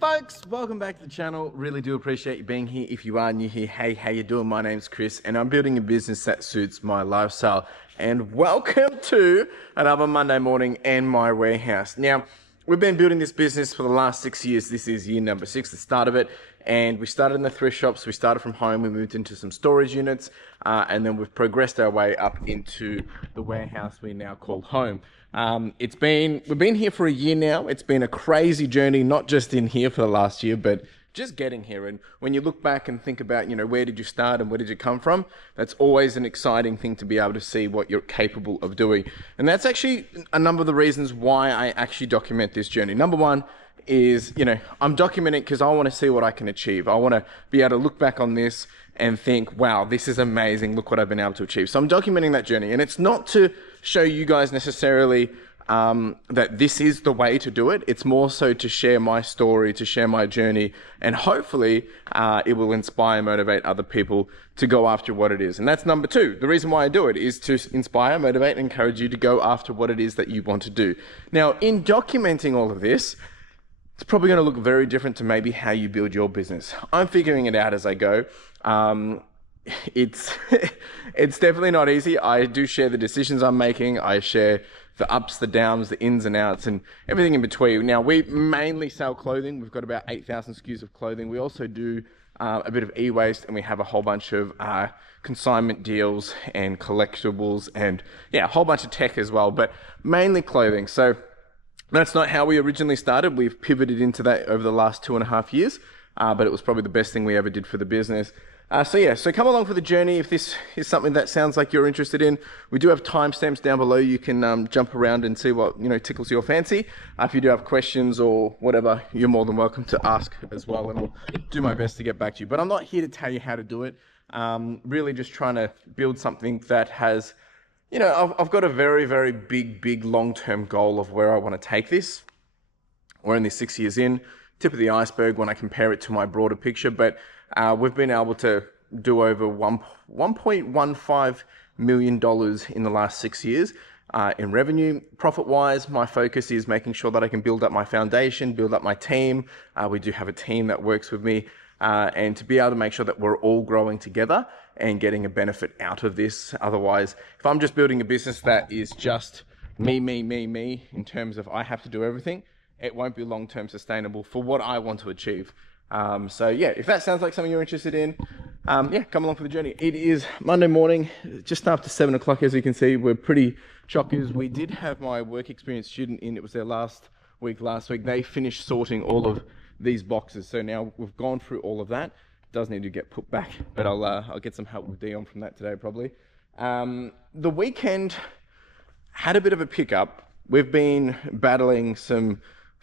Folks, welcome back to the channel. Really do appreciate you being here. If you are new here, hey, how you doing? My name's Chris and I'm building a business that suits my lifestyle. And welcome to another Monday morning in my warehouse. Now, we've been building this business for the last 6 years. This is year number 6, the start of it. And we started in the thrift shops. We started from home. We moved into some storage units. And then we've progressed our way up into the warehouse we now call home. We've been here for a year now. It's been a crazy journey, not just in here for the last year, but just getting here. And when you look back and think about, where did you start and where did you come from? That's always an exciting thing to be able to see what you're capable of doing. And that's actually a number of the reasons why I actually document this journey. Number one is, I'm documenting because I want to see what I can achieve. I want to be able to look back on this and think, wow, this is amazing. Look what I've been able to achieve. So I'm documenting that journey. And it's not to show you guys necessarily that this is the way to do it. It's more so to share my story, to share my journey, and hopefully it will inspire, motivate other people to go after what it is. And that's number two. The reason why I do it is to inspire, motivate, and encourage you to go after what it is that you want to do. Now, in documenting all of this, it's probably going to look very different to maybe how you build your business. I'm figuring it out as I go. It's definitely not easy. I do share the decisions I'm making. I share the ups, the downs, the ins and outs, and everything in between. Now, we mainly sell clothing. We've got about 8,000 SKUs of clothing. We also do a bit of e-waste, and we have a whole bunch of consignment deals and collectibles, and yeah, a whole bunch of tech as well, but mainly clothing. So that's not how we originally started. We've pivoted into that over the last 2.5 years, but it was probably the best thing we ever did for the business. So come along for the journey. If this is something that sounds like you're interested in, we do have timestamps down below. You can jump around and see what tickles your fancy. If you do have questions or whatever, you're more than welcome to ask as well, and I'll do my best to get back to you. But I'm not here to tell you how to do it. Really just trying to build something that has, I've got a very, very big long-term goal of where I want to take this. We're only 6 years in, tip of the iceberg when I compare it to my broader picture, but we've been able to do over $1.15 million in the last 6 years in revenue. Profit-wise, my focus is making sure that I can build up my foundation, build up my team. We do have a team that works with me, and to be able to make sure that we're all growing together and getting a benefit out of this. Otherwise, if I'm just building a business that is just me, in terms of I have to do everything, it won't be long-term sustainable for what I want to achieve. So yeah, if that sounds like something you're interested in, yeah, come along for the journey. It is Monday morning, just after 7 o'clock, as you can see. We're pretty chockers. We did have my work experience student in. It was their last week. They finished sorting all of these boxes. So now we've gone through all of that. It does need to get put back, but I'll get some help with Dion from that today, probably. The weekend had a bit of a pickup. We've been battling some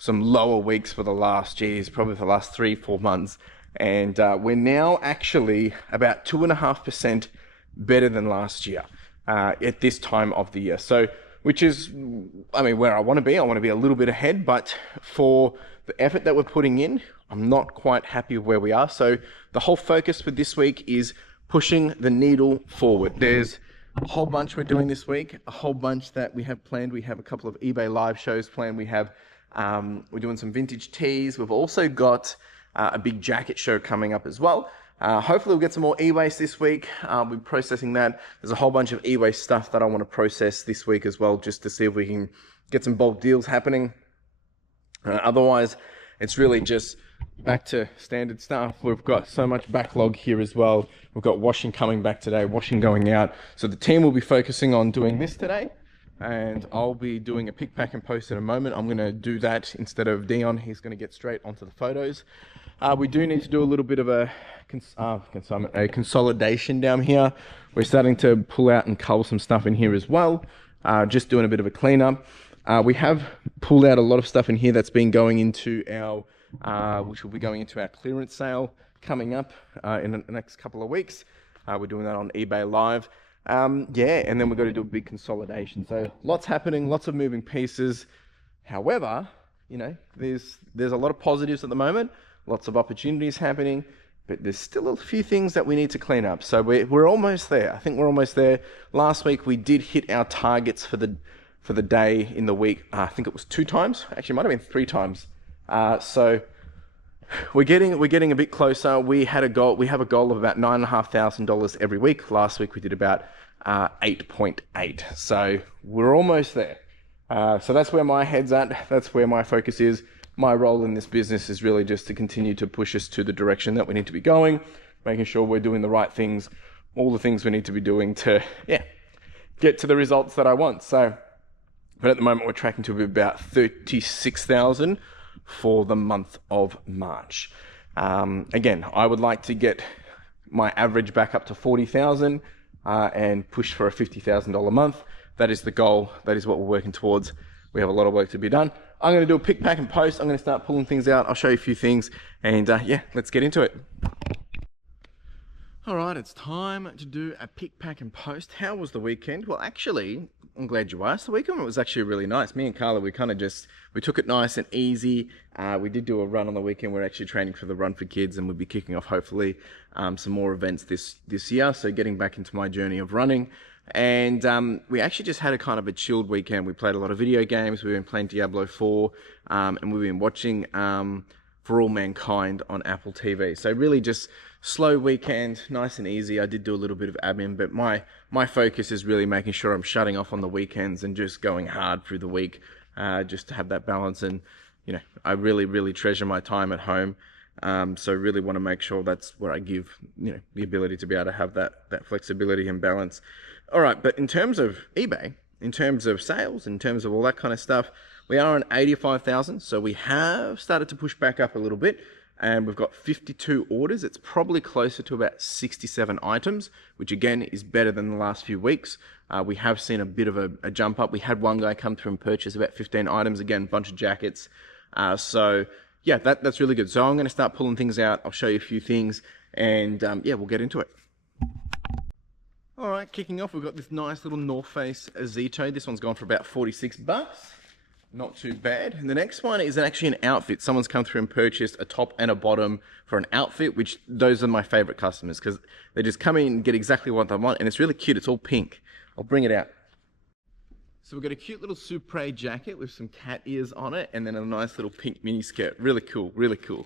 lower weeks for the last, probably for the last 3-4 months. And we're now actually about 2.5% better than last year at this time of the year. So, which is, where I want to be. I want to be a little bit ahead, but for the effort that we're putting in, I'm not quite happy with where we are. So the whole focus for this week is pushing the needle forward. There's a whole bunch we're doing this week, a whole bunch that we have planned. We have a couple of eBay live shows planned. We have we're doing some vintage tees. We've also got a big jacket show coming up as well. Hopefully we'll get some more e-waste this week. We're processing that. There's a whole bunch of e-waste stuff that I want to process this week as well, just to see if we can get some bulk deals happening. Otherwise, it's really just back to standard stuff. We've got so much backlog here as well. We've got washing coming back today, washing going out. So the team will be focusing on doing this today. And I'll be doing a pick, pack, and post in a moment. I'm going to do that instead of Dion. He's going to get straight onto the photos. We do need to do a little bit of a consolidation down here. We're starting to pull out and cull some stuff in here as well. Just doing a bit of a cleanup. We have pulled out a lot of stuff in here that's been going into our, which will be going into our clearance sale coming up in the next couple of weeks. We're doing that on eBay Live. Yeah, and then we've got to do a big consolidation. So lots happening, lots of moving pieces. However, there's a lot of positives at the moment, lots of opportunities happening, but there's still a few things that we need to clean up. So we're almost there. I think we're almost there. Last week we did hit our targets for the day in the week. I think it was 2 times. Actually, it might have been 3 times. So We're getting a bit closer. We have a goal of about $9,500 every week. Last week we did about 8.8. So we're almost there. So that's where my head's at. That's where my focus is. My role in this business is really just to continue to push us to the direction that we need to be going, making sure we're doing the right things, all the things we need to be doing to, get to the results that I want. So, but at the moment we're tracking to about 36,000 for the month of March. Again, I would like to get my average back up to 40,000 and push for a $50,000 month. That is the goal. That is what we're working towards. We have a lot of work to be done. I'm going to do a pick, pack and post. I'm going to start pulling things out. I'll show you a few things and let's get into it. All right, it's time to do a pick, pack and post. How was the weekend? Well, actually, I'm glad you asked. The weekend was actually really nice. Me and Carla, we took it nice and easy. We did do a run on the weekend. We're actually training for the Run for Kids and we'll be kicking off hopefully some more events this year. So getting back into my journey of running. And we actually just had a kind of a chilled weekend. We played a lot of video games. We've been playing Diablo 4 and we've been watching For All Mankind on Apple TV. So really just slow weekend, nice and easy. I did do a little bit of admin, but my focus is really making sure I'm shutting off on the weekends and just going hard through the week, just to have that balance. And, I really, really treasure my time at home. So really want to make sure that's where I give, the ability to be able to have that flexibility and balance. All right, but in terms of eBay, in terms of sales, in terms of all that kind of stuff, we are on 85,000. So we have started to push back up a little bit and we've got 52 orders. It's probably closer to about 67 items, which again is better than the last few weeks. We have seen a bit of a jump up. We had one guy come through and purchase about 15 items, again, a bunch of jackets. So yeah, that's really good. So I'm going to start pulling things out. I'll show you a few things and we'll get into it. All right, kicking off, we've got this nice little North Face Zito. This one's gone for about 46 bucks. Not too bad. And the next one is actually an outfit. Someone's come through and purchased a top and a bottom for an outfit, which those are my favorite customers because they just come in and get exactly what they want. And it's really cute. It's all pink. I'll bring it out. So we've got a cute little Supre jacket with some cat ears on it and then a nice little pink mini skirt. Really cool, really cool.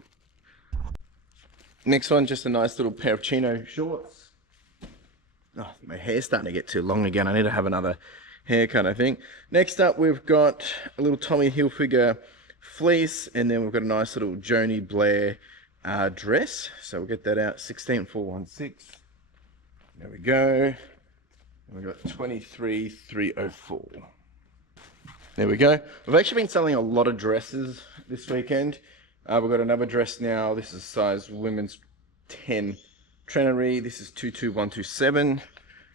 Next one, just a nice little pair of chino shorts. Oh, my hair's starting to get too long again. I need to have another hair kind of thing. Next up, we've got a little Tommy Hilfiger fleece, and then we've got a nice little Joni Blair dress. So we'll get that out, 16416. There we go. And we've got 23304. There we go. We've actually been selling a lot of dresses this weekend. We've got another dress now. This is size women's 10 Trenery. This is 22127.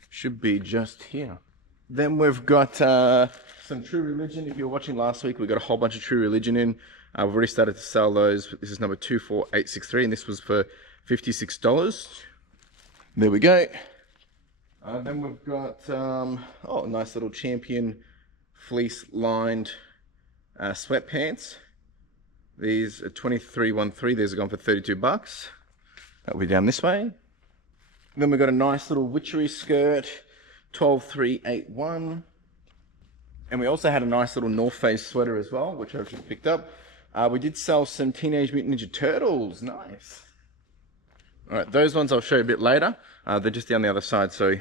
Should be just here. Then we've got some True Religion. If you were watching last week, we got a whole bunch of True Religion in. We've already started to sell those. This is number 24863, and this was for $56. There we go. Then we've got a nice little Champion fleece lined sweatpants. These are 2313. These are gone for 32 bucks. That'll be down this way. Then we've got a nice little witchery skirt, 12381. And we also had a nice little North Face sweater as well, which I've just picked up. We did sell some Teenage Mutant Ninja Turtles. Nice. All right, those ones I'll show you a bit later. They're just down the other side, so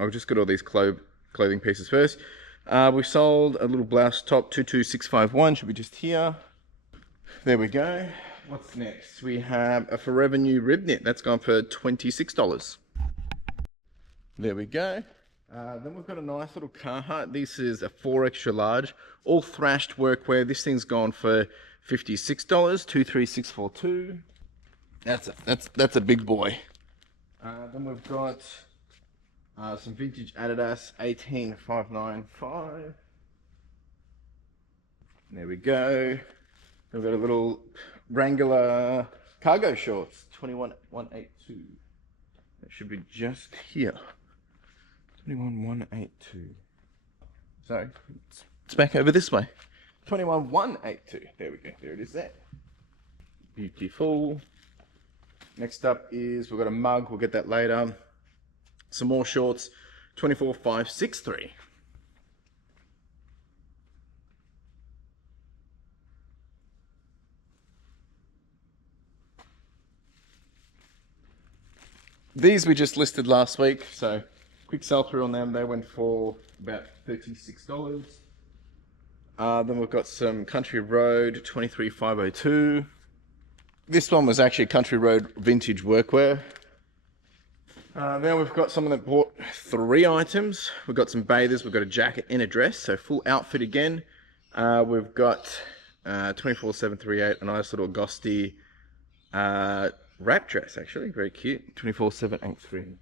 I'll just get all these clothing pieces first. We sold a little blouse top, 22651, should be just here. There we go. What's next? We have a Forever New rib knit. That's gone for $26. There we go. Then we've got a nice little Carhartt. This is a 4 extra large, all thrashed workwear. This thing's gone for $56, 23642. That's a big boy. Then we've got some vintage Adidas 18595. There we go. We've got a little Wrangler cargo shorts, 21182. That should be just here. 21182. So it's back over this way. 21182. There we go. There it is there. Beautiful. Next up is we've got a mug. We'll get that later. Some more shorts. 24563. These we just listed last week, so quick sell through on them. They went for about $36. Then we've got some Country Road 23502. This one was actually Country Road vintage workwear. Then we've got someone that bought 3 items. We've got some bathers, we've got a jacket and a dress, so full outfit again. We've got 24738, a nice little ghosty wrap dress, actually, very cute. 24783.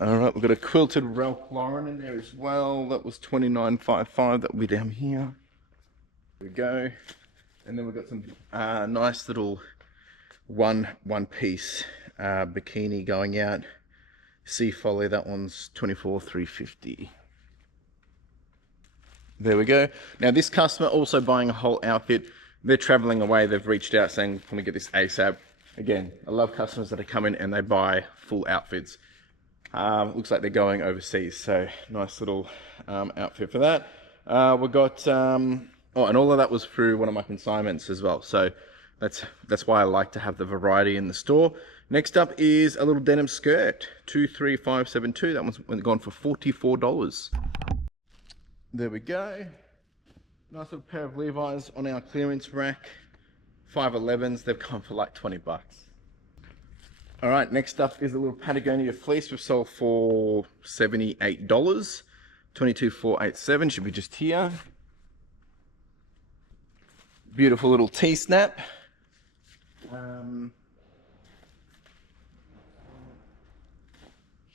All right, we've got a quilted Ralph Lauren in there as well. That was 2955. That will be down here. There we go. And then we've got some nice little one piece bikini going out. Sea Folly, that one's 24,350. There we go. Now this customer also buying a whole outfit. They're traveling away. They've reached out saying, can we get this ASAP? Again, I love customers that come in and they buy full outfits. Looks like they're going overseas, so nice little outfit for that. We got and all of that was through one of my consignments as well, so that's why I like to have the variety in the store. Next up is a little denim skirt, 23572. That one's gone for $44. There we go. Nice little pair of Levi's on our clearance rack, 511s. They've gone for like 20 bucks. All right, next up is a little Patagonia fleece we've sold for $78. 22,487, should be just here. Beautiful little T-snap.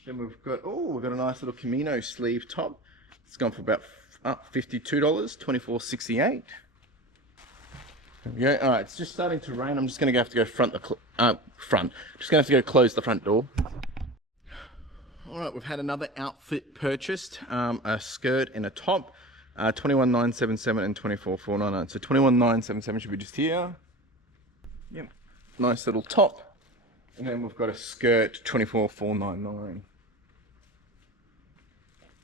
Then we've got a nice little Camino sleeve top. It's gone for about $52, 24.68. There we go. All right, it's just starting to rain. I'm just going to have to go Just going to have to go close the front door. All right, we've had another outfit purchased, a skirt and a top, 21,977 and 24,499. So 21,977 should be just here. Yep. Nice little top. And then we've got a skirt, 24,499.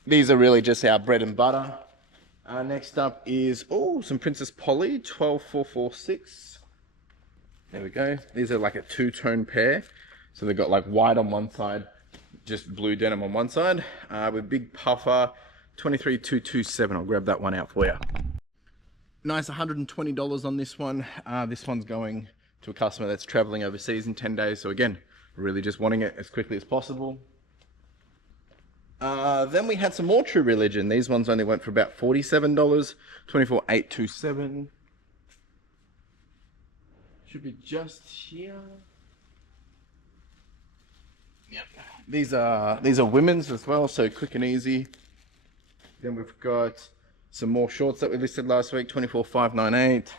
These are really just our bread and butter. Next up is, some Princess Polly, 12,446. There we go. These are like a two-tone pair. So they've got like white on one side, just blue denim on one side, with big puffer, 23,227. I'll grab that one out for you. Nice $120 on this one. This one's going to a customer that's traveling overseas in 10 days. So again, really just wanting it as quickly as possible. Then we had some more True Religion. These ones only went for about $47, 24,827. Should be just here. Yep. These are women's as well, so quick and easy. Then we've got some more shorts that we listed last week, 24,598.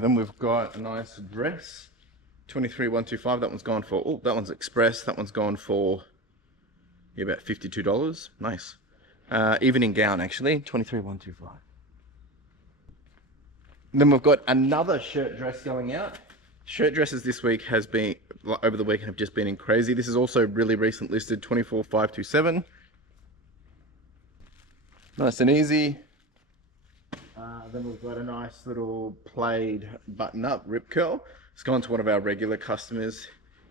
Then we've got a nice dress, 23,125. That one's gone for, that one's express. That one's gone for about $52. Nice. Evening gown, actually, 23,125. Then we've got another shirt dress going out. Shirt dresses this week over the weekend have just been in crazy. This is also really recent listed, 24,527. Nice and easy. Then we've got a nice little plaid button-up rip curl. It's gone to one of our regular customers.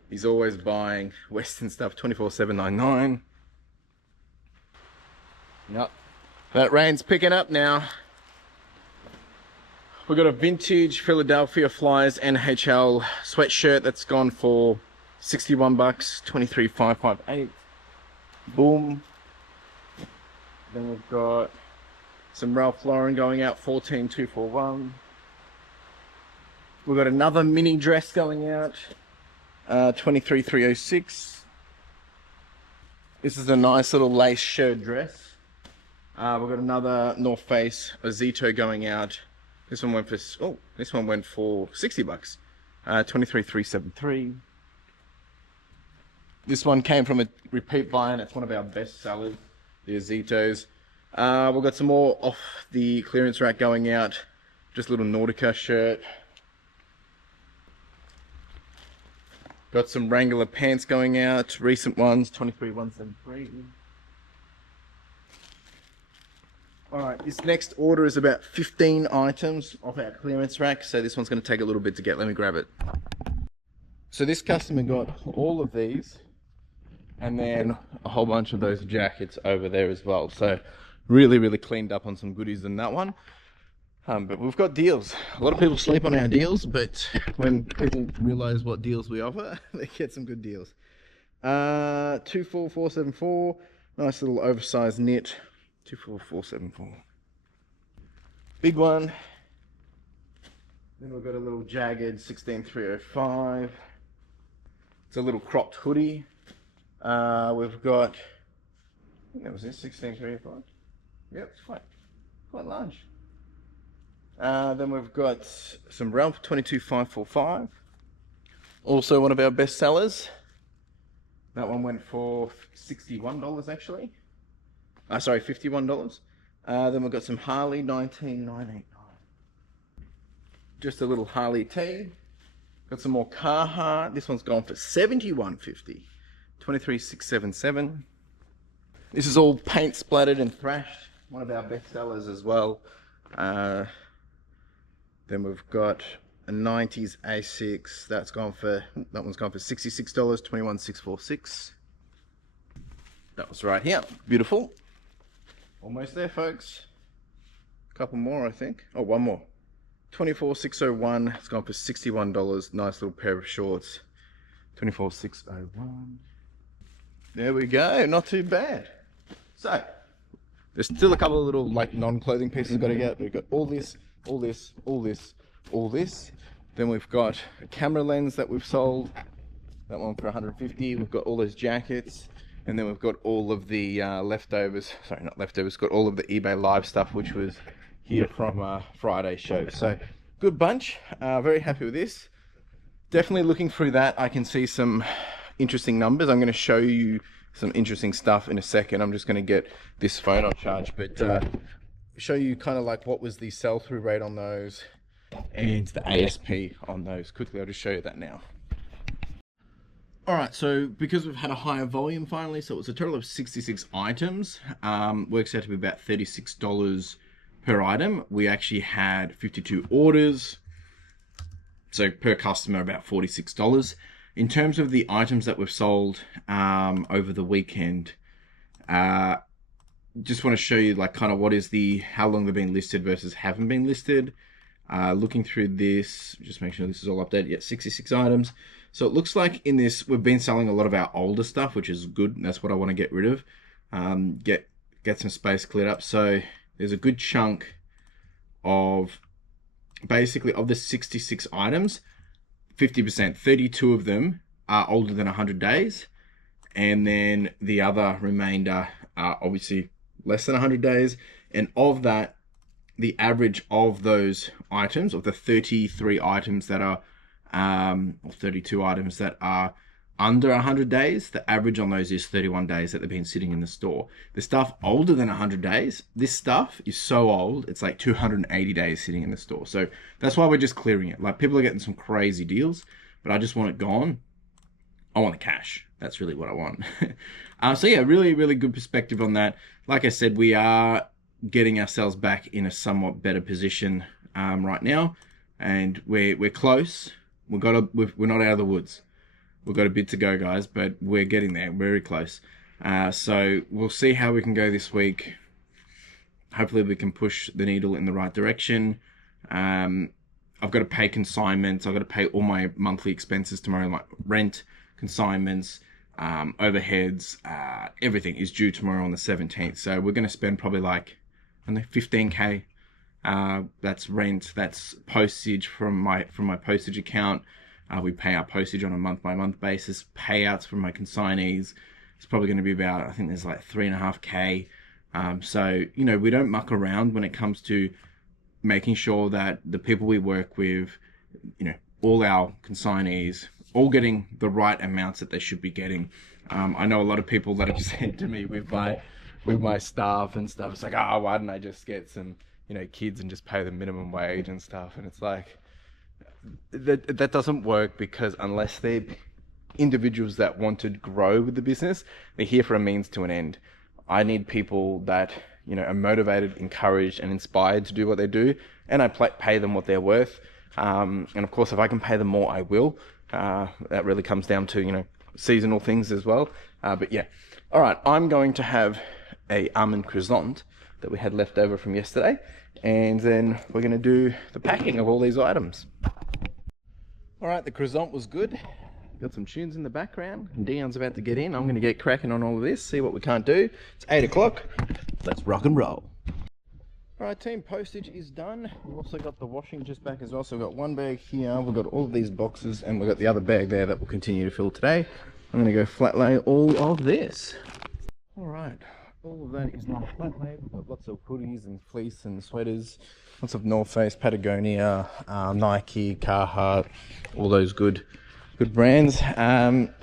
He's always buying Western stuff, 24,799. Yep. That rain's picking up now. We've got a vintage Philadelphia Flyers NHL sweatshirt that's gone for 61 bucks, 23,558. Boom. Then we've got some Ralph Lauren going out, 14,241. We've got another mini dress going out, 23,306. This is a nice little lace shirt dress. We've got another North Face Ozito going out. This one went for 60 bucks. 23,373. This one came from a repeat buy and it's one of our best sellers, the Ozitos. We've got some more off the clearance rack going out. Just a little Nautica shirt. Got some Wrangler pants going out, recent ones, 23,173. Alright, this next order is about 15 items off our clearance rack, so this one's going to take a little bit to get. Let me grab it. So this customer got all of these and then a whole bunch of those jackets over there as well. So really cleaned up on some goodies in that one. But we've got deals. A lot of people sleep on our deals, but when people realize what deals we offer, they get some good deals. 24474, nice little oversized knit. 24474. Big one. Then we've got a little jagged 16305. It's a little cropped hoodie. We've got, I think that was this, 16305. Yep, it's quite large. Then we've got some Ralph 22545. Also one of our best sellers. That one went for $61 actually. Sorry, $51. Then we've got some Harley 19989. Just a little Harley tee. Got some more Carhartt. This one's gone for $71.50. 23677. This is all paint splattered and thrashed. One of our best sellers as well. Then we've got a 90s A6. That one's gone for $66. 21646. That was right here. Beautiful. Almost there, folks. A couple more, I think. Oh, one more. 24601. It's gone for $61. Nice little pair of shorts. 24601. There we go. Not too bad. So there's still a couple of little like non-clothing pieces I've got to get. We've got all this, all this, all this, all this. Then we've got a camera lens that we've sold. That one for 150. We've got all those jackets. And then we've got all of the leftovers. Sorry, not leftovers. Got all of the eBay Live stuff, which was here from Friday's show. So good bunch. Very happy with this. Definitely looking through that, I can see some interesting numbers. I'm going to show you some interesting stuff in a second. I'm just going to get this phone on charge, but show you kind of like what was the sell-through rate on those and the ASP on those. Quickly, I'll just show you that now. Alright, so because we've had a higher volume finally, so it's a total of 66 items, works out to be about $36 per item. We actually had 52 orders, so per customer about $46. In terms of the items that we've sold over the weekend, just want to show you like kind of what is how long they've been listed versus haven't been listed. Looking through this, just make sure this is all updated. Yeah, 66 items. So it looks like in this, we've been selling a lot of our older stuff, which is good. That's what I want to get rid of. Get some space cleared up. So there's a good chunk of, basically of the 66 items, 50%, 32 of them are older than 100 days. And then the other remainder are obviously less than 100 days. And of that, the average of those items, of the 33 items that are, or 32 items that are under 100 days, the average on those is 31 days that they've been sitting in the store. The stuff older than 100 days, this stuff is so old, it's like 280 days sitting in the store. So that's why we're just clearing it. Like, people are getting some crazy deals, but I just want it gone. I want the cash. That's really what I want. So yeah, really good perspective on that. Like I said, we are getting ourselves back in a somewhat better position right now, and we're close. We're not out of the woods. We've got a bit to go, guys, but we're getting there. Very close. So we'll see how we can go this week. Hopefully we can push the needle in the right direction. I've got to pay consignments. I've got to pay all my monthly expenses tomorrow, like rent, consignments, overheads. Everything is due tomorrow on the 17th. So we're going to spend probably like, I don't know, 15K. That's rent, that's postage from my postage account. We pay our postage on a month-by-month basis. Payouts from my consignees, it's probably going to be about, I think there's like 3.5K. So, you know, we don't muck around when it comes to making sure that the people we work with, you know, all our consignees, all getting the right amounts that they should be getting. I know a lot of people that have said to me with my staff and stuff, it's like, oh, why didn't I just get some, you know, kids and just pay the minimum wage and stuff? And it's like, that doesn't work, because unless they're individuals that want to grow with the business, they're here for a means to an end. I need people that, you know, are motivated, encouraged, and inspired to do what they do, and I pay them what they're worth. And of course, if I can pay them more, I will. That really comes down to, you know, seasonal things as well. But yeah. All right, I'm going to have a almond croissant that we had left over from yesterday, and then we're going to do the packing of all these items. All right, the croissant was good. Got some tunes in the background. Dion's about to get in. I'm going to get cracking on all of this, see what we can't do. It's 8 o'clock. Let's rock and roll. All right, team, postage is done. We've also got the washing just back as well. So we've got one bag here. We've got all of these boxes, and we've got the other bag there that we'll continue to fill today. I'm going to go flat lay all of this. All right, all of that is now flat laid. We've got lots of hoodies and fleece and sweaters. Lots of North Face, Patagonia, Nike, Carhartt, all those good brands. Now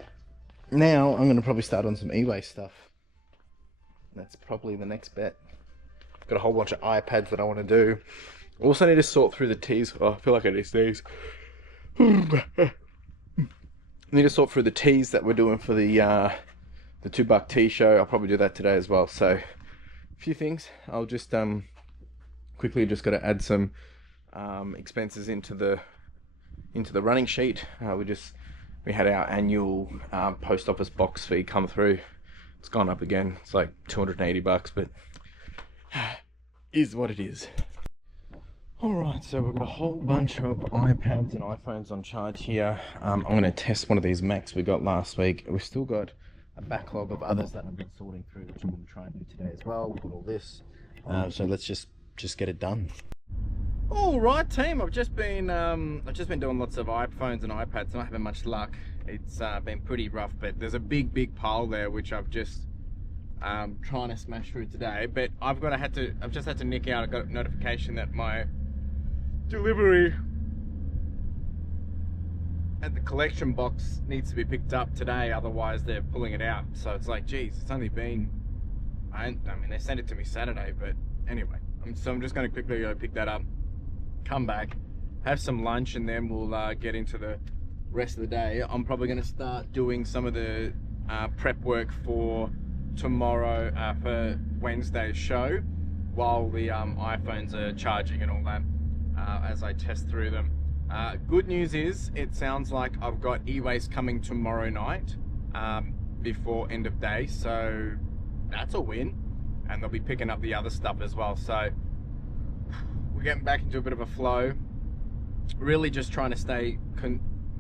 I'm going to probably start on some EWASTE stuff. That's probably the next bet. Got a whole bunch of iPads that I want to do. Also need to sort through the tees. Oh, I feel like I need these. Need to sort through the tees that we're doing for the $2 tee show. I'll probably do that today as well. So a few things. I'll just quickly just got to add some expenses into the running sheet. We had our annual post office box fee come through. It's gone up again. It's like $280, but is what it is. Alright, so we've got a whole bunch of iPads and iPhones on charge here. I'm going to test one of these Macs we got last week. We've still got a backlog of others that I've been sorting through, which I'm going to try and do today as well. We've got all this. So let's just get it done. Alright, team, I've just been doing lots of iPhones and iPads, not having much luck. It's been pretty rough, but there's a big pile there which I've just trying to smash through today. But I've just had to nick out. I got a notification that my delivery at the collection box needs to be picked up today, otherwise they're pulling it out. So it's like, geez, it's only been, I mean, they sent it to me Saturday, but anyway, so I'm just going to quickly go pick that up, come back, have some lunch, and then we'll get into the rest of the day. I'm probably going to start doing some of the prep work for tomorrow, for Wednesday's show, while the iPhones are charging and all that, as I test through them. Good news is, it sounds like I've got EWASTE coming tomorrow night, before end of day, so that's a win, and they'll be picking up the other stuff as well. So we're getting back into a bit of a flow. Really just trying to stay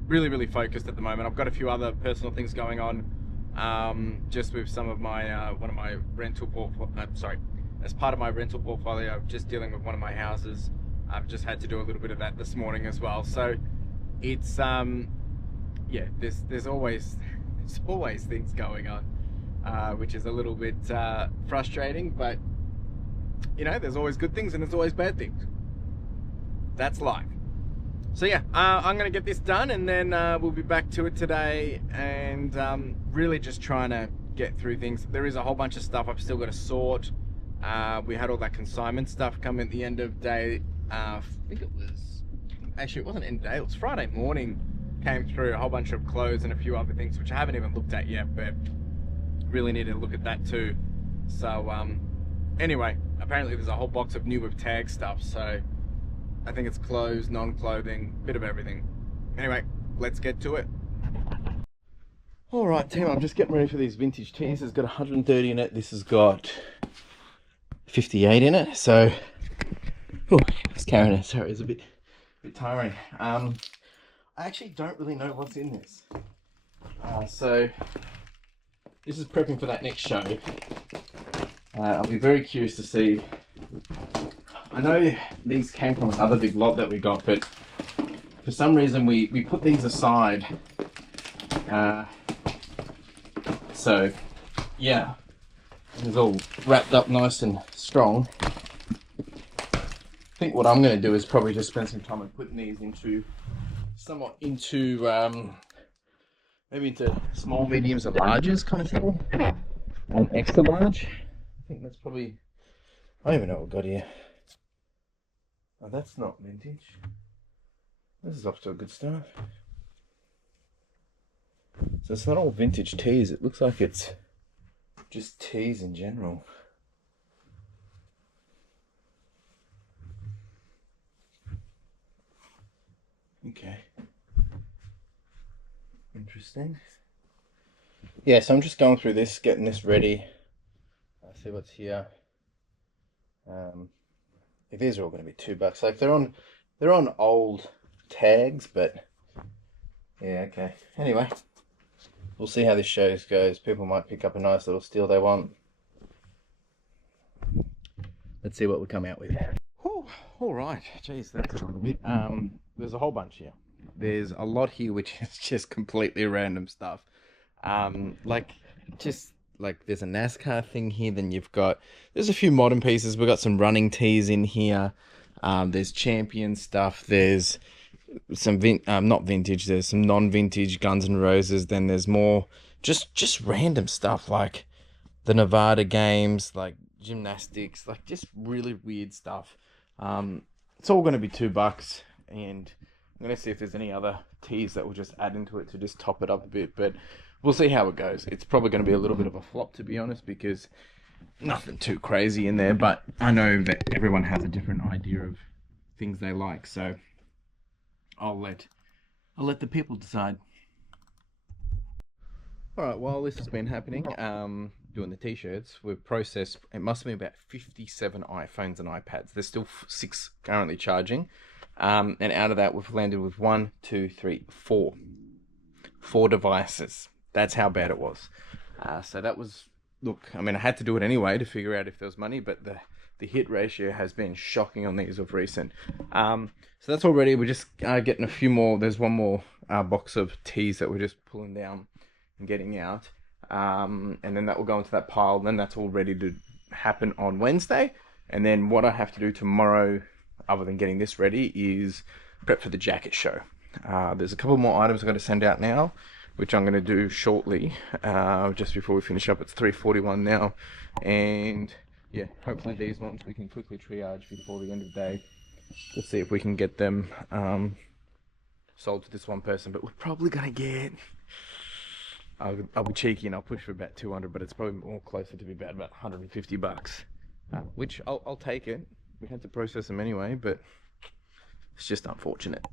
really focused at the moment. I've got a few other personal things going on, just with some of my one of my rental as part of my rental portfolio, just dealing with one of my houses. I've just had to do a little bit of that this morning as well. So it's yeah, there's always things going on, which is a little bit frustrating, but you know, there's always good things and there's always bad things. That's life. So yeah, I'm gonna get this done, and then we'll be back to it today, and really just trying to get through things. There is a whole bunch of stuff I've still got to sort. We had all that consignment stuff come at the end of day. I think it was, actually it wasn't end of day, it was Friday morning, came through a whole bunch of clothes and a few other things which I haven't even looked at yet, but really need to look at that too. So anyway, apparently there's a whole box of new with tag stuff, so I think it's clothes, non-clothing, bit of everything. Anyway, let's get to it. Alright team, I'm just getting ready for these vintage tees. It's got 130 in it, this has got 58 in it, so it's carrying it. Sorry, it's a bit tiring. I actually don't really know what's in this. So this is prepping for that next show. I'll be very curious to see. I know these came from another big lot that we got, but for some reason we put these aside. So yeah, it's all wrapped up nice and strong. I think what I'm going to do is probably just spend some time on putting these somewhat into maybe into small, mediums, and larges kind of thing, and extra large. I think that's probably, I don't even know what we got here. Oh, that's not vintage. This is off to a good start. So it's not all vintage tees, it looks like it's just tees in general. Okay. interesting. Yeah, so I'm just going through this, getting this ready. I'll see what's here. These are all going to be $2. Like they're on old tags, but yeah, okay. Anyway, we'll see how this show goes. People might pick up a nice little steal they want. Let's see what we come out with. Whew, all right. Jeez, that's a little bit. There's a whole bunch here. There's a lot here which is just completely random stuff. Like there's a NASCAR thing here. Then there's a few modern pieces. We've got some running tees in here. There's champion stuff. There's some not vintage. There's some non-vintage Guns N' Roses. Then there's more just random stuff like the Nevada games, like gymnastics, like just really weird stuff. It's all going to be $2, and I'm going to see if there's any other tees that will just add into it to just top it up a bit, but we'll see how it goes. It's probably going to be a little bit of a flop, to be honest, because nothing too crazy in there, but I know that everyone has a different idea of things they like, so I'll let the people decide. All right, while this has been happening, doing the t-shirts, we've processed, it must have been about 57 iPhones and iPads. There's still 6 currently charging. And out of that, we've landed with 4 devices. That's how bad it was. So that was, look, I mean, I had to do it anyway to figure out if there was money, but the hit ratio has been shocking on these of recent. So that's all ready. We're just getting a few more. There's one more box of teas that we're just pulling down and getting out. And then that will go into that pile. Then that's all ready to happen on Wednesday. And then what I have to do tomorrow, other than getting this ready, is prep for the jacket show. There's a couple more items I've got to send out now, which I'm going to do shortly, just before we finish up. It's 3:41 now, and yeah, hopefully these ones we can quickly triage before the end of the day. Let's see if we can get them sold to this one person, but we're probably going to get, I'll be cheeky and I'll push for about 200, but it's probably more closer to be about $150, which I'll take it. We had to process them anyway, but it's just unfortunate.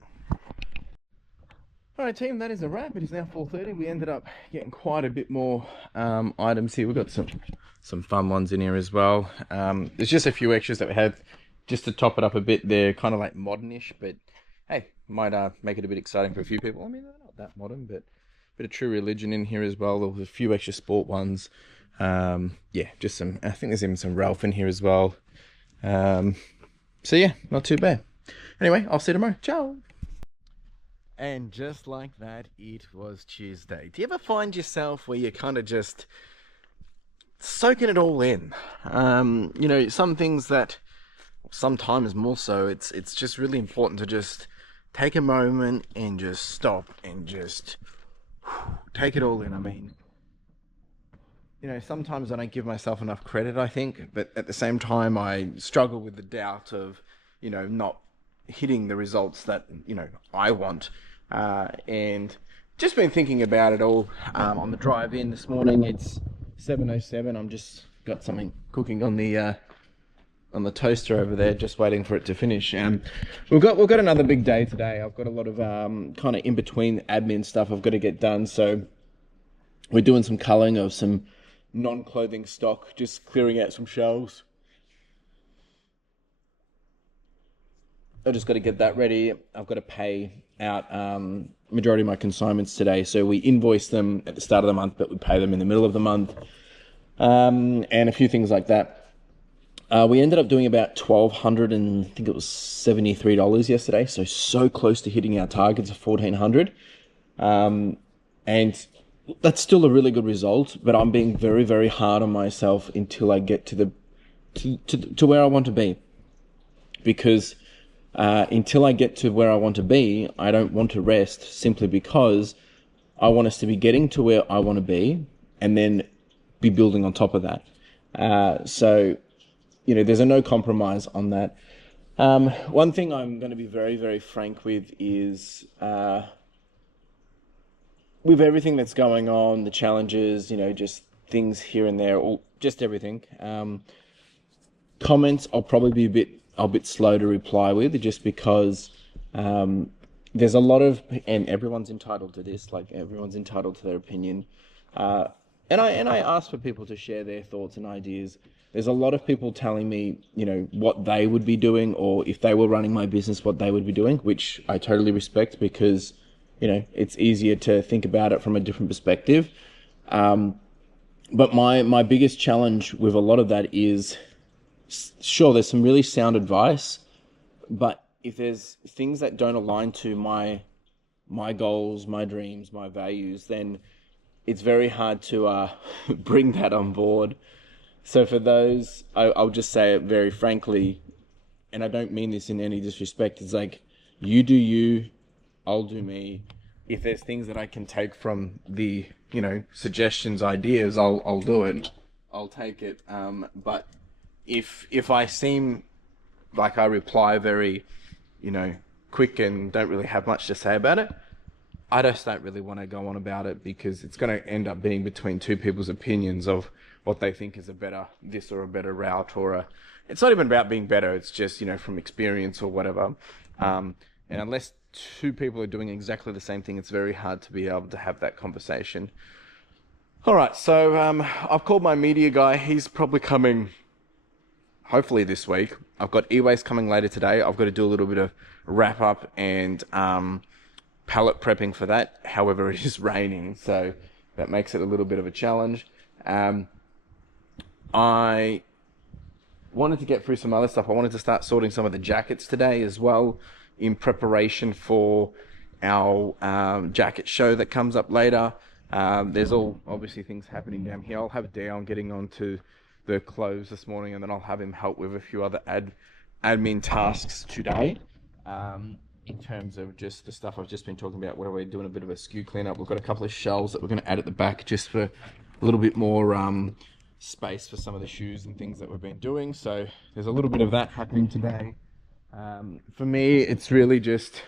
Alright team, that is a wrap. It is now 4:30. We ended up getting quite a bit more items here. We've got some fun ones in here as well. There's just a few extras that we had just to top it up a bit. They're kind of like modernish, but hey, might make it a bit exciting for a few people. I mean, they're not that modern, but a bit of True Religion in here as well. There was a few extra sport ones. Yeah, just some, I think there's even some Ralph in here as well. So yeah, not too bad. Anyway, I'll see you tomorrow. Ciao. And just like that, it was Tuesday. Do you ever find yourself where you're kind of just soaking it all in? You know, some things that sometimes more so, it's just really important to just take a moment and just stop and just take it all in. I mean, you know, sometimes I don't give myself enough credit, I think, but at the same time, I struggle with the doubt of, you know, not hitting the results that, you know, I want. And just been thinking about it all on the drive in this morning. It's 7:07. I'm just got something cooking on the toaster over there, just waiting for it to finish. We've got another big day today. I've got a lot of kind of in between admin stuff I've got to get done. So we're doing some culling of some non-clothing stock, just clearing out some shelves. I've just got to get that ready. I've got to pay out majority of my consignments today. So we invoice them at the start of the month, but we pay them in the middle of the month. And a few things like that. We ended up doing about $1,200 and I think it was $73 yesterday. So close to hitting our targets of $1,400. And that's still a really good result, but I'm being very, very hard on myself until I get to where I want to be. Because until I get to where I want to be, I don't want to rest, simply because I want us to be getting to where I want to be and then be building on top of that. So, you know, there's a no compromise on that. One thing I'm going to be very, very frank with is with everything that's going on, the challenges, you know, just things here and there, all, just everything. Comments I'll probably be a bit slow to reply with, just because there's a lot of, and everyone's entitled to this, like everyone's entitled to their opinion. And I ask for people to share their thoughts and ideas. There's a lot of people telling me, what they would be doing, or if they were running my business, what they would be doing, which I totally respect because, it's easier to think about it from a different perspective. But my biggest challenge with a lot of that is, sure, there's some really sound advice, but if there's things that don't align to my goals, my dreams, my values, then it's very hard to bring that on board. So for those, I'll just say it very frankly, and I don't mean this in any disrespect. It's like, you do you, I'll do me. If there's things that I can take from the, suggestions, ideas, I'll do it. I'll take it. But if I seem like I reply very, quick and don't really have much to say about it, I just don't really want to go on about it, because it's going to end up being between two people's opinions of what they think is a better this or a better route, or it's not even about being better. It's just, from experience or whatever. And unless two people are doing exactly the same thing, it's very hard to be able to have that conversation. All right. So, I've called my media guy. He's probably coming hopefully this week. I've got e-waste coming later today. I've got to do a little bit of wrap up and, pallet prepping for that. However, it is raining, so that makes it a little bit of a challenge. I wanted to get through some other stuff. I wanted to start sorting some of the jackets today as well, in preparation for our jacket show that comes up later. There's all obviously things happening down here. I'll have Dion getting on to the clothes this morning, and then I'll have him help with a few other admin tasks today. In terms of just the stuff I've just been talking about, where we're doing a bit of a SKU cleanup. We've got a couple of shelves that we're going to add at the back just for a little bit more space for some of the shoes and things that we've been doing. So there's a little bit of that happening today. For me, it's really just,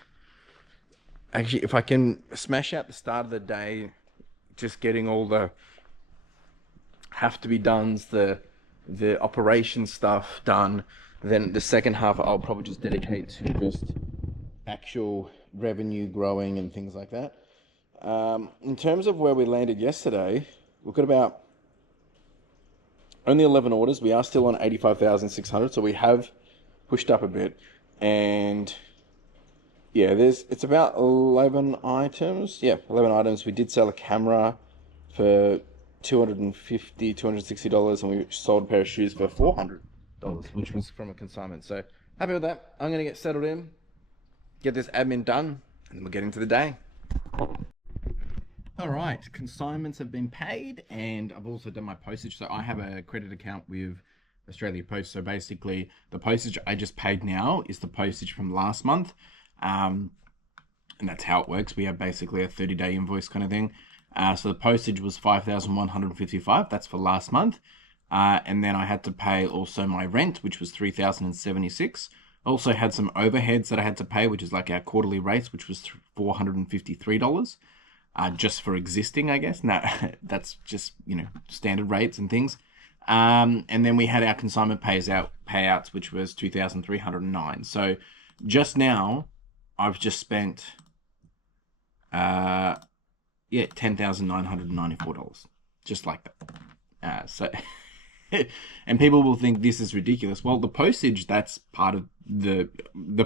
actually, if I can smash out the start of the day, just getting all the have to be dones, the operation stuff done, then the second half I'll probably just dedicate to just actual revenue growing and things like that. In terms of where we landed yesterday, we've got about only 11 orders. We are still on 85,600, so we have pushed up a bit. And yeah, it's about 11 items. Yeah, 11 items. We did sell a camera for $260, and we sold a pair of shoes for $400, which was from a consignment. So happy with that. I'm going to get settled in, get this admin done, and then we'll get into the day. All right, consignments have been paid, and I've also done my postage. So I have a credit account with Australia Post. So basically, the postage I just paid now is the postage from last month. And that's how it works. We have basically a 30-day invoice kind of thing. So the postage was $5,155. That's for last month. And then I had to pay also my rent, which was $3,076. Also had some overheads that I had to pay, which is like our quarterly rates, which was $453. Just for existing, I guess. Now, that's just, standard rates and things. And then we had our consignment payouts, which was $2,309. So just now, I've just spent, $10,994, just like that. So, and people will think this is ridiculous. Well, the postage, that's part of the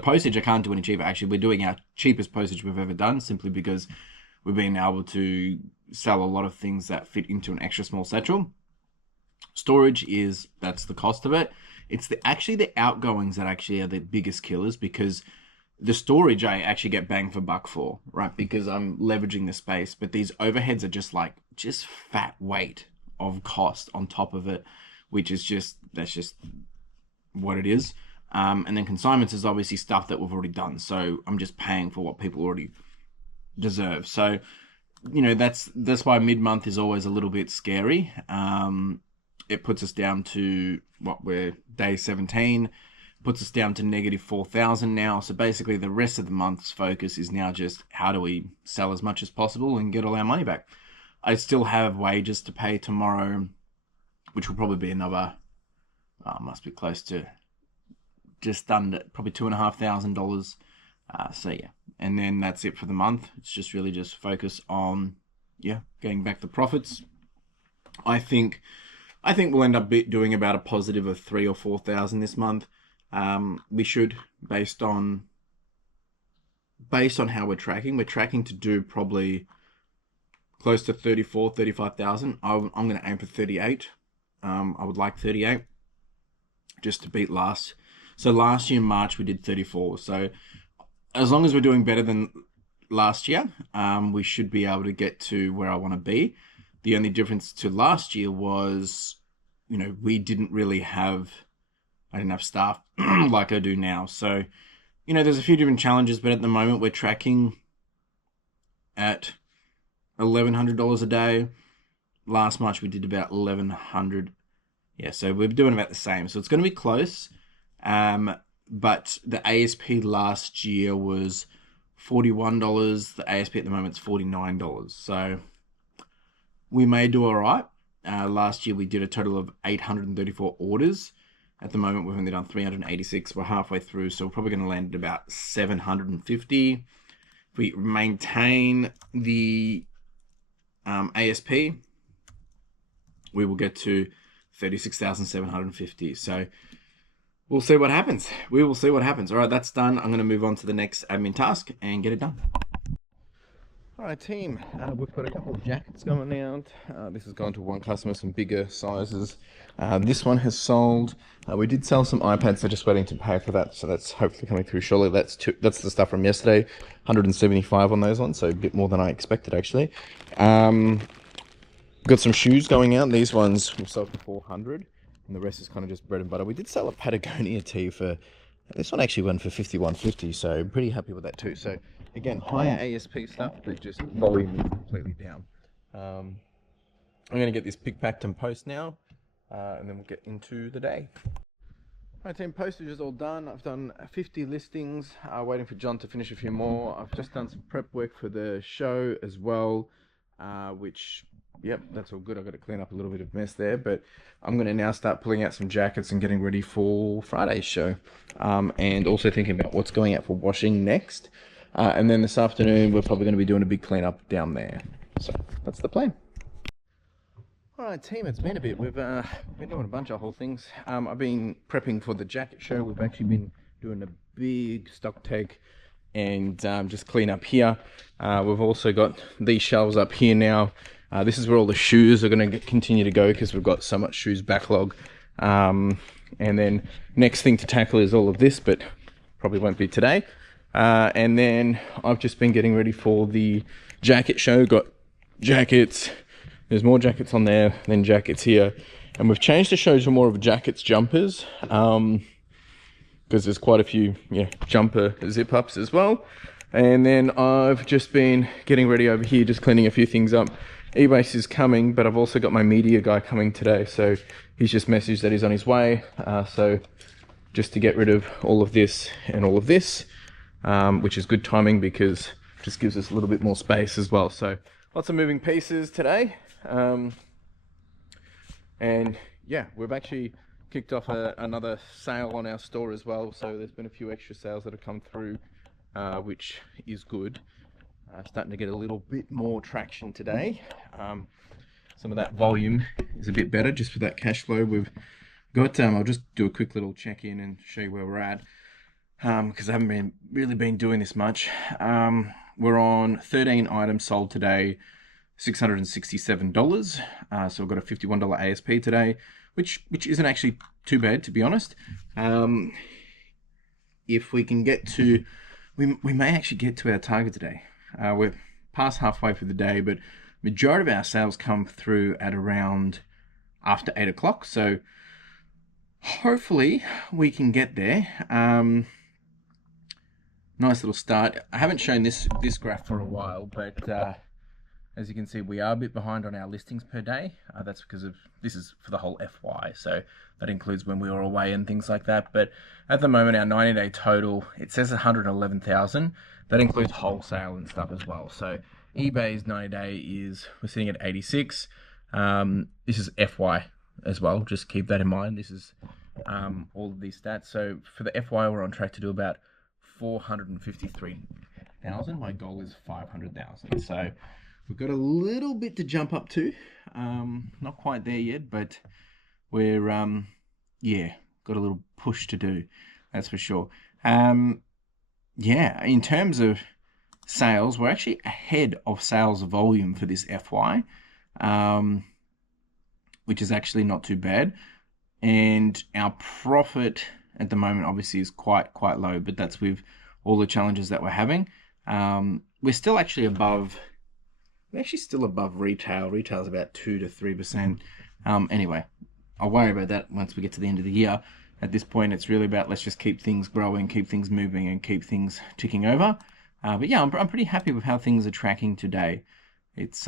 postage. I can't do any cheaper. Actually, we're doing our cheapest postage we've ever done, simply because we've been able to sell a lot of things that fit into an extra small satchel. Storage that's the cost of it. It's actually the outgoings that actually are the biggest killers, because the storage I actually get bang for buck for, right? Because I'm leveraging the space, but these overheads are just fat weight of cost on top of it, which is that's just what it is. And then consignments is obviously stuff that we've already done. So I'm just paying for what people already deserve. So, that's why mid-month is always a little bit scary. It puts us down to we're day 17, puts us down to negative 4,000 now. So basically the rest of the month's focus is now just how do we sell as much as possible and get all our money back. I still have wages to pay tomorrow, which will probably be another, must be close to just under probably $2,500. So yeah, and then that's it for the month. It's just really just focus on, getting back the profits. I think we'll end up doing about a positive of 3,000 or 4,000 this month. We should, based on how we're tracking. We're tracking to do probably close to 34,000, 35,000. I'm going to aim for 38. I would like 38 just to beat last. So last year in March we did 34. So as long as we're doing better than last year, we should be able to get to where I want to be. The only difference to last year was, we didn't really have, I didn't have staff like I do now. So, there's a few different challenges, but at the moment we're tracking at $1,100 a day. Last March we did about 1,100. Yeah, so we're doing about the same. So it's going to be close. But the ASP last year was $41. The ASP at the moment is $49. So we may do all right. Last year we did a total of 834 orders. At the moment we've only done 386. We're halfway through, so we're probably going to land at about 750. If we maintain the ASP, we will get to 36,750. So we'll see what happens. We will see what happens. All right, that's done. I'm going to move on to the next admin task and get it done. All right, team, we've got a couple of jackets going out. This has gone to one customer, some bigger sizes. This one has sold. We did sell some iPads, so just waiting to pay for that. So that's hopefully coming through shortly. That's the stuff from yesterday. 175 on those ones, so a bit more than I expected, actually. Got some shoes going out. These ones we sold for 400, and the rest is kind of just bread and butter. We did sell a Patagonia tee for, this one actually went for 51.50, so pretty happy with that too. So again, higher ASP stuff, but just volume is completely down. I'm going to get this pick, packed and post now, and then we'll get into the day. All right, team, postage is all done. I've done 50 listings, waiting for John to finish a few more. I've just done some prep work for the show as well, which, yep, that's all good. I've got to clean up a little bit of mess there, but I'm going to now start pulling out some jackets and getting ready for Friday's show, and also thinking about what's going out for washing next. And then this afternoon, we're probably going to be doing a big cleanup down there. So that's the plan. All right, team, it's been a bit. We've been doing a bunch of whole things. I've been prepping for the jacket show. We've actually been doing a big stock take and just clean up here. We've also got these shelves up here now. This is where all the shoes are going to continue to go because we've got so much shoes backlog. And then next thing to tackle is all of this, but probably won't be today. And then I've just been getting ready for the jacket show. Got jackets. There's more jackets on there than jackets here. And we've changed the show to more of jackets jumpers. Because there's quite a few jumper zip ups as well. And then I've just been getting ready over here, just cleaning a few things up. EWASTE is coming, but I've also got my media guy coming today. So he's just messaged that he's on his way. So just to get rid of all of this and all of this. Which is good timing because it just gives us a little bit more space as well. So lots of moving pieces today. And yeah, we've actually kicked off another sale on our store as well. So there's been a few extra sales that have come through, which is good. Starting to get a little bit more traction today. Some of that volume is a bit better just for that cash flow. We've got, I'll just do a quick little check-in and show you where we're at. Because I haven't really been doing this much. We're on 13 items sold today, $667. So we've got a $51 ASP today, which isn't actually too bad, to be honest. If we can get to, we may actually get to our target today. We're past halfway for the day, but majority of our sales come through at around after 8 o'clock. So hopefully we can get there. Nice little start. I haven't shown this graph for a while, but as you can see, we are a bit behind on our listings per day. That's because of, this is for the whole FY, so that includes when we were away and things like that. But at the moment, our 90-day total, it says 111,000. That includes wholesale and stuff as well. So eBay's 90-day is, we're sitting at 86. This is FY as well. Just keep that in mind. This is all of these stats. So for the FY, we're on track to do about 453. 400,000. My goal is 500,000. So we've got a little bit to jump up to. Not quite there yet, but we're yeah, got a little push to do. That's for sure. Yeah, in terms of sales, we're actually ahead of sales volume for this FY, which is actually not too bad. And our profit at the moment obviously is quite low, but that's with all the challenges that we're having. We're still actually above, still above retail. Retail's about 2 to 3%. Anyway, I'll worry about that once we get to the end of the year. At this point, it's really about let's just keep things growing, keep things moving, and keep things ticking over. But yeah, I'm pretty happy with how things are tracking today. It's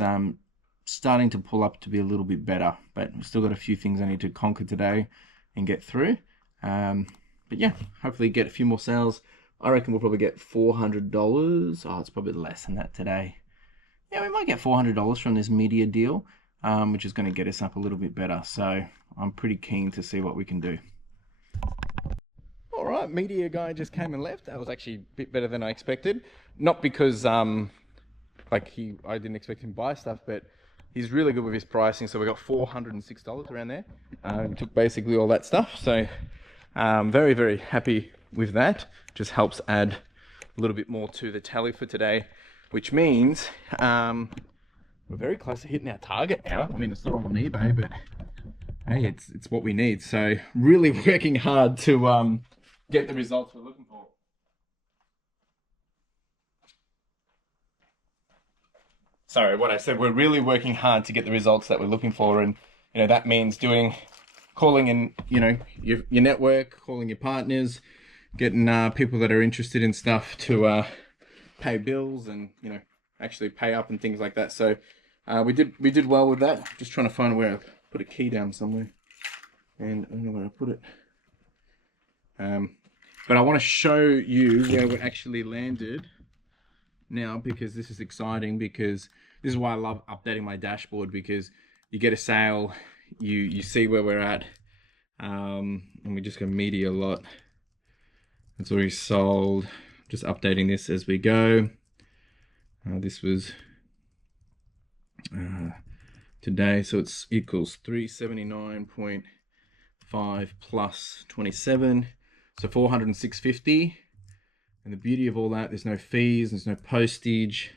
starting to pull up to be a little bit better, but we've still got a few things I need to conquer today and get through. But yeah, hopefully get a few more sales. I reckon we'll probably get $400. Oh, it's probably less than that today. Yeah, we might get $400 from this media deal, which is going to get us up a little bit better. So I'm pretty keen to see what we can do. All right, media guy just came and left. That was actually a bit better than I expected. Not because I didn't expect him to buy stuff, but he's really good with his pricing. So we got $406 around there. He took basically all that stuff. So very, very happy with that. Just helps add a little bit more to the tally for today, which means we're very close to hitting our target now. I mean, it's not on eBay, but hey, it's what we need. So really working hard to get the results we're looking for. Sorry, what I said, we're really working hard to get the results that we're looking for. And, you know, that means calling in, you know, your network, calling your partners, getting people that are interested in stuff to pay bills and, you know, actually pay up and things like that. So we did well with that. Just trying to find where I put a key down somewhere. And I don't know where I put it. But I want to show you where we actually landed now, because this is exciting, because this is why I love updating my dashboard, because you get a sale, you see where we're at, and we just go media a lot. It's already sold. Just updating this as we go. This was today, so it's equals 379.5 plus 27. So 406.50, and the beauty of all that, there's no fees, there's no postage,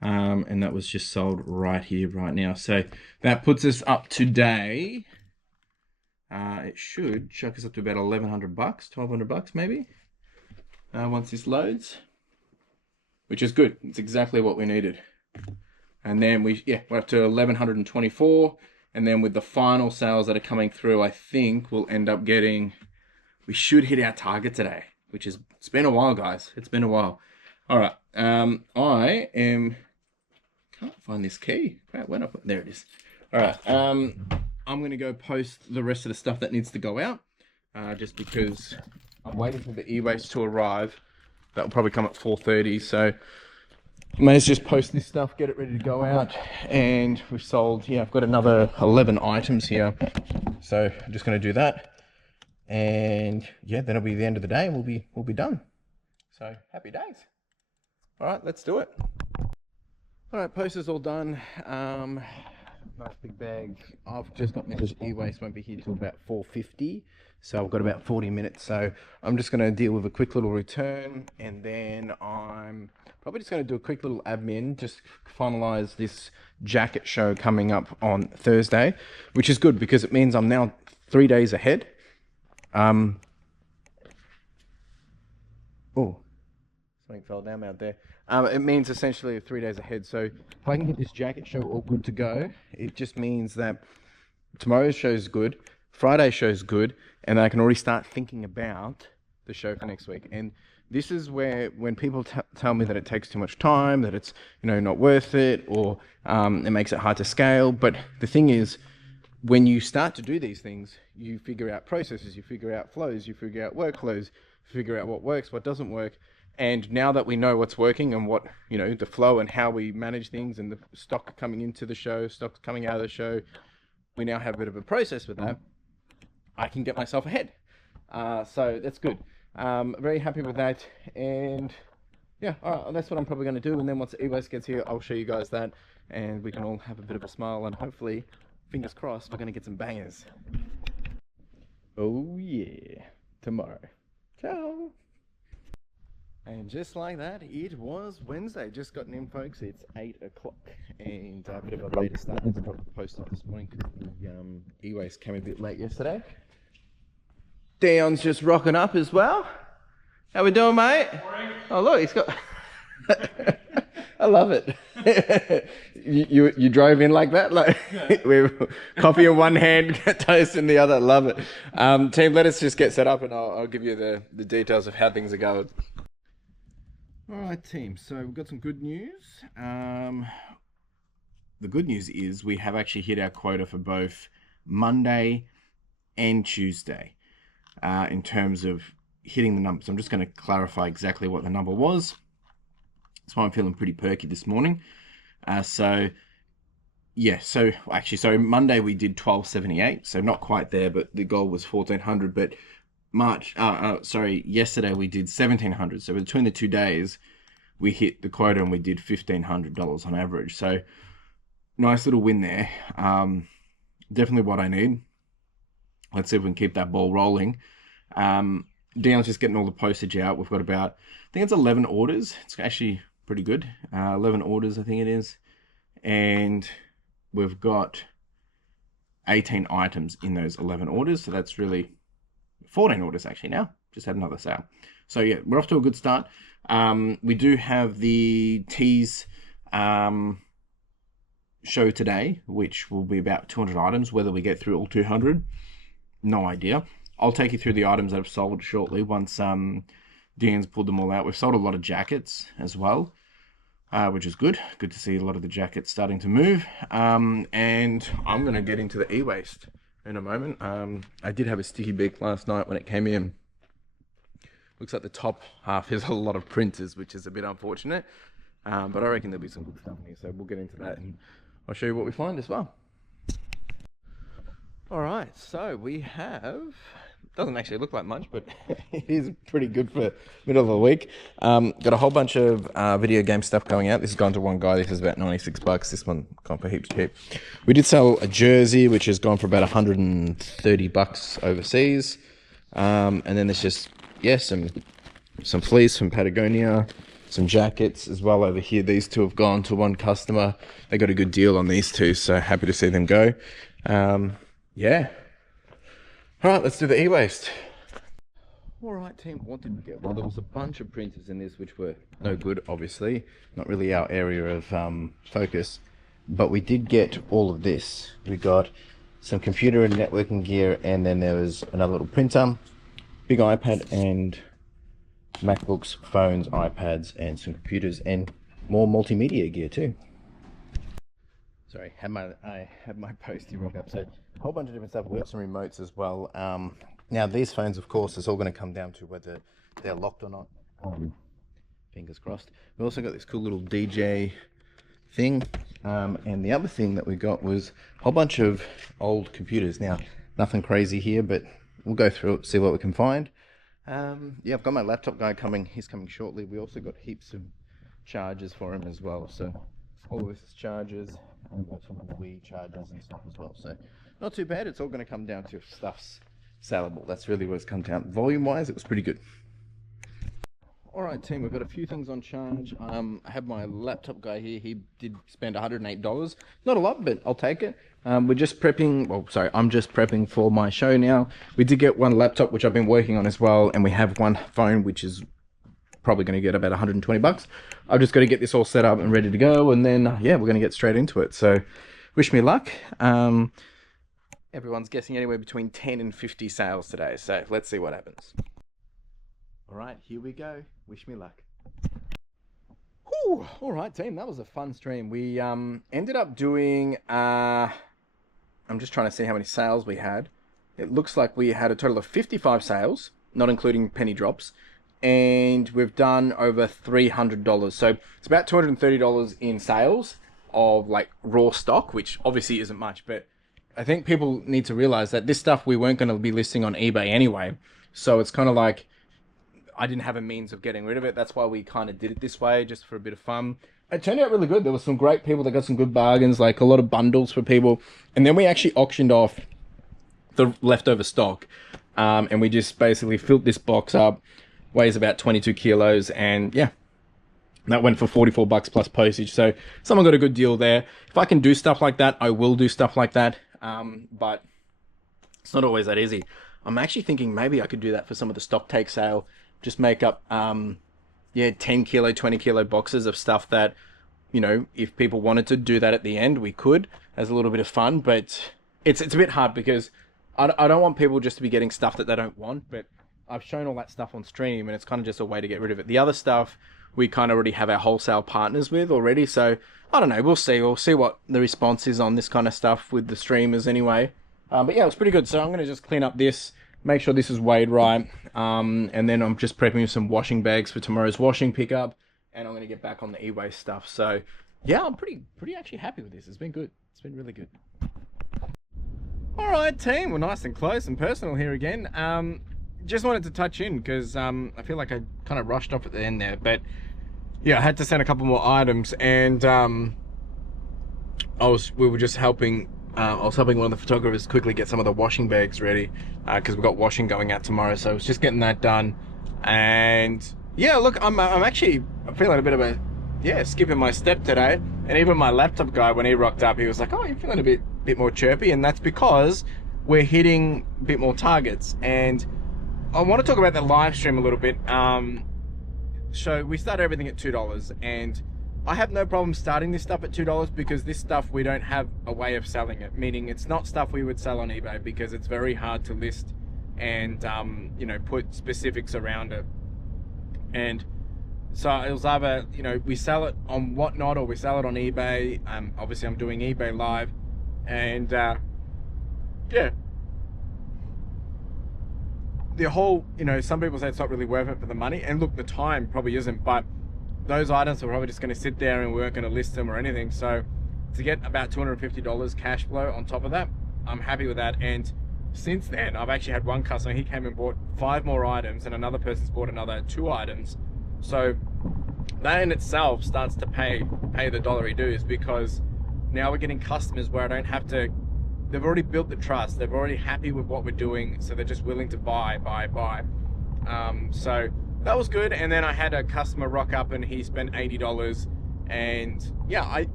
and that was just sold right here, right now. So that puts us up today. It should chuck us up to about $1,100, $1,200 maybe, once this loads, which is good. It's exactly what we needed. And then we're up to 1,124, and then with the final sales that are coming through, I think we'll end up getting. We should hit our target today, which is, it's been a while, guys. It's been a while. All right. Can't find this key. Crap, where did I put, there it is. All right. I'm going to go post the rest of the stuff that needs to go out, just because I'm waiting for the e-waste to arrive. That will probably come at 4:30. So I may as just post this stuff, get it ready to go out. And we've sold, I've got another 11 items here. So I'm just going to do that. And yeah, then it'll be the end of the day and we'll be done. So happy days. All right, let's do it. All right, post is all done. Nice big bag. I've just got message e-waste won't be here till about 4:50. So I've got about 40 minutes. So I'm just going to deal with a quick little return, and then I'm probably just going to do a quick little admin, just finalize this jacket show coming up on Thursday, which is good because it means I'm now 3 days ahead. Oh, something fell down out there. It means essentially 3 days ahead. So if I can get this jacket show all good to go, it just means that tomorrow's show's good, Friday's show's good, and then I can already start thinking about the show for next week. And this is where, when people tell me that it takes too much time, that it's, not worth it, or it makes it hard to scale. But the thing is, when you start to do these things, you figure out processes, you figure out flows, you figure out workflows, you figure out what works, what doesn't work. And now that we know what's working and what, the flow and how we manage things, and the stock coming into the show, stock coming out of the show, we now have a bit of a process with that. I can get myself ahead. So that's good. Very happy with that. And yeah, all right, that's what I'm probably going to do. And then once EWASTE gets here, I'll show you guys that, and we can all have a bit of a smile, and hopefully, fingers crossed, we're going to get some bangers. Oh yeah, tomorrow. Ciao. And just like that, it was Wednesday. Just gotten in, folks. It's 8 o'clock, and a bit of a later start. I probably posted this morning because the e-waste came a bit late yesterday. Dion's just rocking up as well. How we doing, mate? Morning. Oh look, he's got. I love it. you drove in like that, like with coffee in one hand, toast in the other. Love it. Team, let us just get set up, and I'll give you the details of how things are going. All right, team. So we've got some good news. The good news is we have actually hit our quota for both Monday and Tuesday in terms of hitting the numbers. I'm just going to clarify exactly what the number was. That's why I'm feeling pretty perky this morning. So Monday we did 1278, so not quite there, but the goal was 1400. But yesterday we did 1700. So between the 2 days, we hit the quota and we did $1,500 on average. So nice little win there. Definitely what I need. Let's see if we can keep that ball rolling. Dion's just getting all the postage out. We've got about, I think it's 11 orders. It's actually pretty good. 11 orders, I think it is. And we've got 18 items in those 11 orders. So that's really 14 orders actually now. Just had another sale. So yeah, we're off to a good start. We do have the teas show today, which will be about 200 items. Whether we get through all 200, no idea. I'll take you through the items that have sold shortly once Dion's pulled them all out. We've sold a lot of jackets as well, which is good. Good to see a lot of the jackets starting to move. And I'm going to get into the e-waste in a moment. I did have a sticky beak last night when it came in. Looks like the top half is a lot of printers, which is a bit unfortunate. But I reckon there'll be some good stuff here, so we'll get into that and I'll show you what we find as well. All right, so we have, doesn't actually look like much, but it is pretty good for middle of the week. Got a whole bunch of video game stuff going out. This has gone to one guy. This is about 96 bucks. This one gone for heaps cheap. We did sell a jersey, which has gone for about 130 bucks overseas. And then there's just, yeah, some fleece from Patagonia, some jackets as well over here. These two have gone to one customer. They got a good deal on these two, so happy to see them go. Yeah. All right, let's do the e-waste. All right, team, what did we get? Well, there was a bunch of printers in this which were no good, obviously. Not really our area of focus. But we did get all of this. We got some computer and networking gear, and then there was another little printer, big iPad, and MacBooks, phones, iPads, and some computers, and more multimedia gear too. Sorry, I had my postie rock up. So a whole bunch of different stuff. We got some remotes as well. Now these phones, of course, it's all going to come down to whether they're locked or not. Fingers crossed. We also got this cool little DJ thing. And the other thing that we got was a whole bunch of old computers. Now, nothing crazy here, but we'll go through it, see what we can find. Yeah, I've got my laptop guy coming. He's coming shortly. We also got heaps of chargers for him as well. So all of this is chargers. And we've got some Wii chargers and stuff as well. So not too bad. It's all going to come down to if stuff's sellable. That's really what it's come down. Volume-wise, it was pretty good. All right, team, we've got a few things on charge. I have my laptop guy here. He did spend $108. Not a lot, but I'll take it. We're just prepping, well, sorry, I'm just prepping for my show now. We did get one laptop, which I've been working on as well, and we have one phone, which is probably going to get about 120 bucks. I've just got to get this all set up and ready to go, and then, yeah, we're going to get straight into it. So, wish me luck. Everyone's guessing anywhere between 10 and 50 sales today, so let's see what happens. All right, here we go. Wish me luck. Whew. All right, team, that was a fun stream. We ended up doing, I'm just trying to see how many sales we had. It looks like we had a total of 55 sales, not including penny drops, and we've done over $300. So it's about $230 in sales of like raw stock, which obviously isn't much, but I think people need to realize that this stuff we weren't going to be listing on eBay anyway. So it's kind of like, I didn't have a means of getting rid of it. That's why we kind of did it this way, just for a bit of fun. It turned out really good. There were some great people that got some good bargains, like a lot of bundles for people. And then we actually auctioned off the leftover stock. And we just basically filled this box up, weighs about 22 kilos. And yeah, that went for 44 bucks plus postage. So someone got a good deal there. If I can do stuff like that, I will do stuff like that. But it's not always that easy. I'm actually thinking maybe I could do that for some of the stock take sale. Just make up, 10 kilo, 20 kilo boxes of stuff that, you know, if people wanted to do that at the end, we could, as a little bit of fun. But it's a bit hard because I don't want people just to be getting stuff that they don't want. But I've shown all that stuff on stream, and it's kind of just a way to get rid of it. The other stuff we kind of already have our wholesale partners with already. So I don't know. We'll see. We'll see what the response is on this kind of stuff with the streamers anyway. But yeah, it was pretty good. So I'm going to just clean up this, make sure this is weighed right. And then I'm just prepping some washing bags for tomorrow's washing pickup. And I'm going to get back on the e-waste stuff. So yeah, I'm pretty actually happy with this. It's been good. It's been really good. All right, team. We're nice and close and personal here again. Just wanted to touch in because I feel like I kind of rushed off at the end there. But yeah, I had to send a couple more items. And we were just helping... I was helping one of the photographers quickly get some of the washing bags ready because we've got washing going out tomorrow. So I was just getting that done. And yeah, look, I'm feeling a bit of a, skipping my step today. And even my laptop guy, when he rocked up, he was like, oh, you're feeling a bit more chirpy. And that's because we're hitting a bit more targets. And I want to talk about the live stream a little bit. So we started everything at $2, and I have no problem starting this stuff at $2 because this stuff, we don't have a way of selling it. Meaning it's not stuff we would sell on eBay because it's very hard to list and, you know, put specifics around it. And so it was either, you know, we sell it on Whatnot or we sell it on eBay. Obviously I'm doing eBay live, and yeah. The whole, you know, some people say it's not really worth it for the money, and look, the time probably isn't, but those items are probably just going to sit there and we weren't going to list them or anything. So to get about $250 cash flow on top of that, I'm happy with that. And since then, I've actually had one customer, he came and bought 5 more items, and another person's bought another 2 items. So that in itself starts to pay the dollary dues, because now we're getting customers where I don't have to, they've already built the trust, they're already happy with what we're doing, so they're just willing to buy. So that was good. And then I had a customer rock up and he spent $80, and yeah, I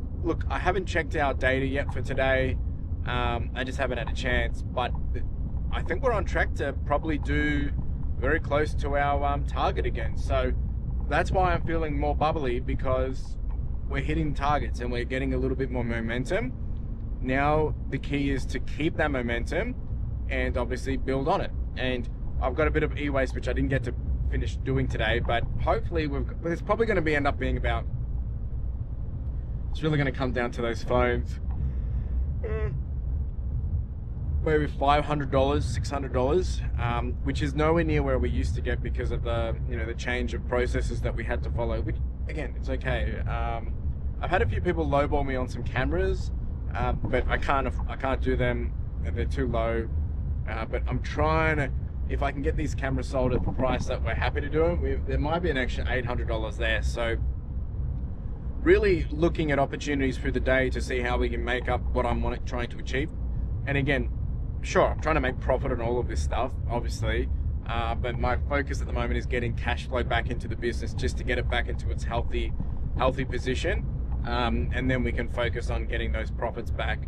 haven't checked our data yet for today. I just haven't had a chance, but I think we're on track to probably do very close to our target again. So that's why I'm feeling more bubbly, because we're hitting targets and we're getting a little bit more momentum. Now the key is to keep that momentum and obviously build on it. And I've got a bit of e-waste which I didn't get to finish doing today, but hopefully it's probably going to end up being about, it's really going to come down to those phones, maybe $500, $600, which is nowhere near where we used to get because of the, you know, the change of processes that we had to follow, which again, it's okay. I've had a few people lowball me on some cameras, but I can't do them, they're too low. But I'm trying to, if I can get these cameras sold at the price that we're happy to do them, there might be an extra $800 there. So really looking at opportunities through the day to see how we can make up what I'm trying to achieve. And again, sure, I'm trying to make profit on all of this stuff, obviously, but my focus at the moment is getting cash flow back into the business, just to get it back into its healthy position, and then we can focus on getting those profits back,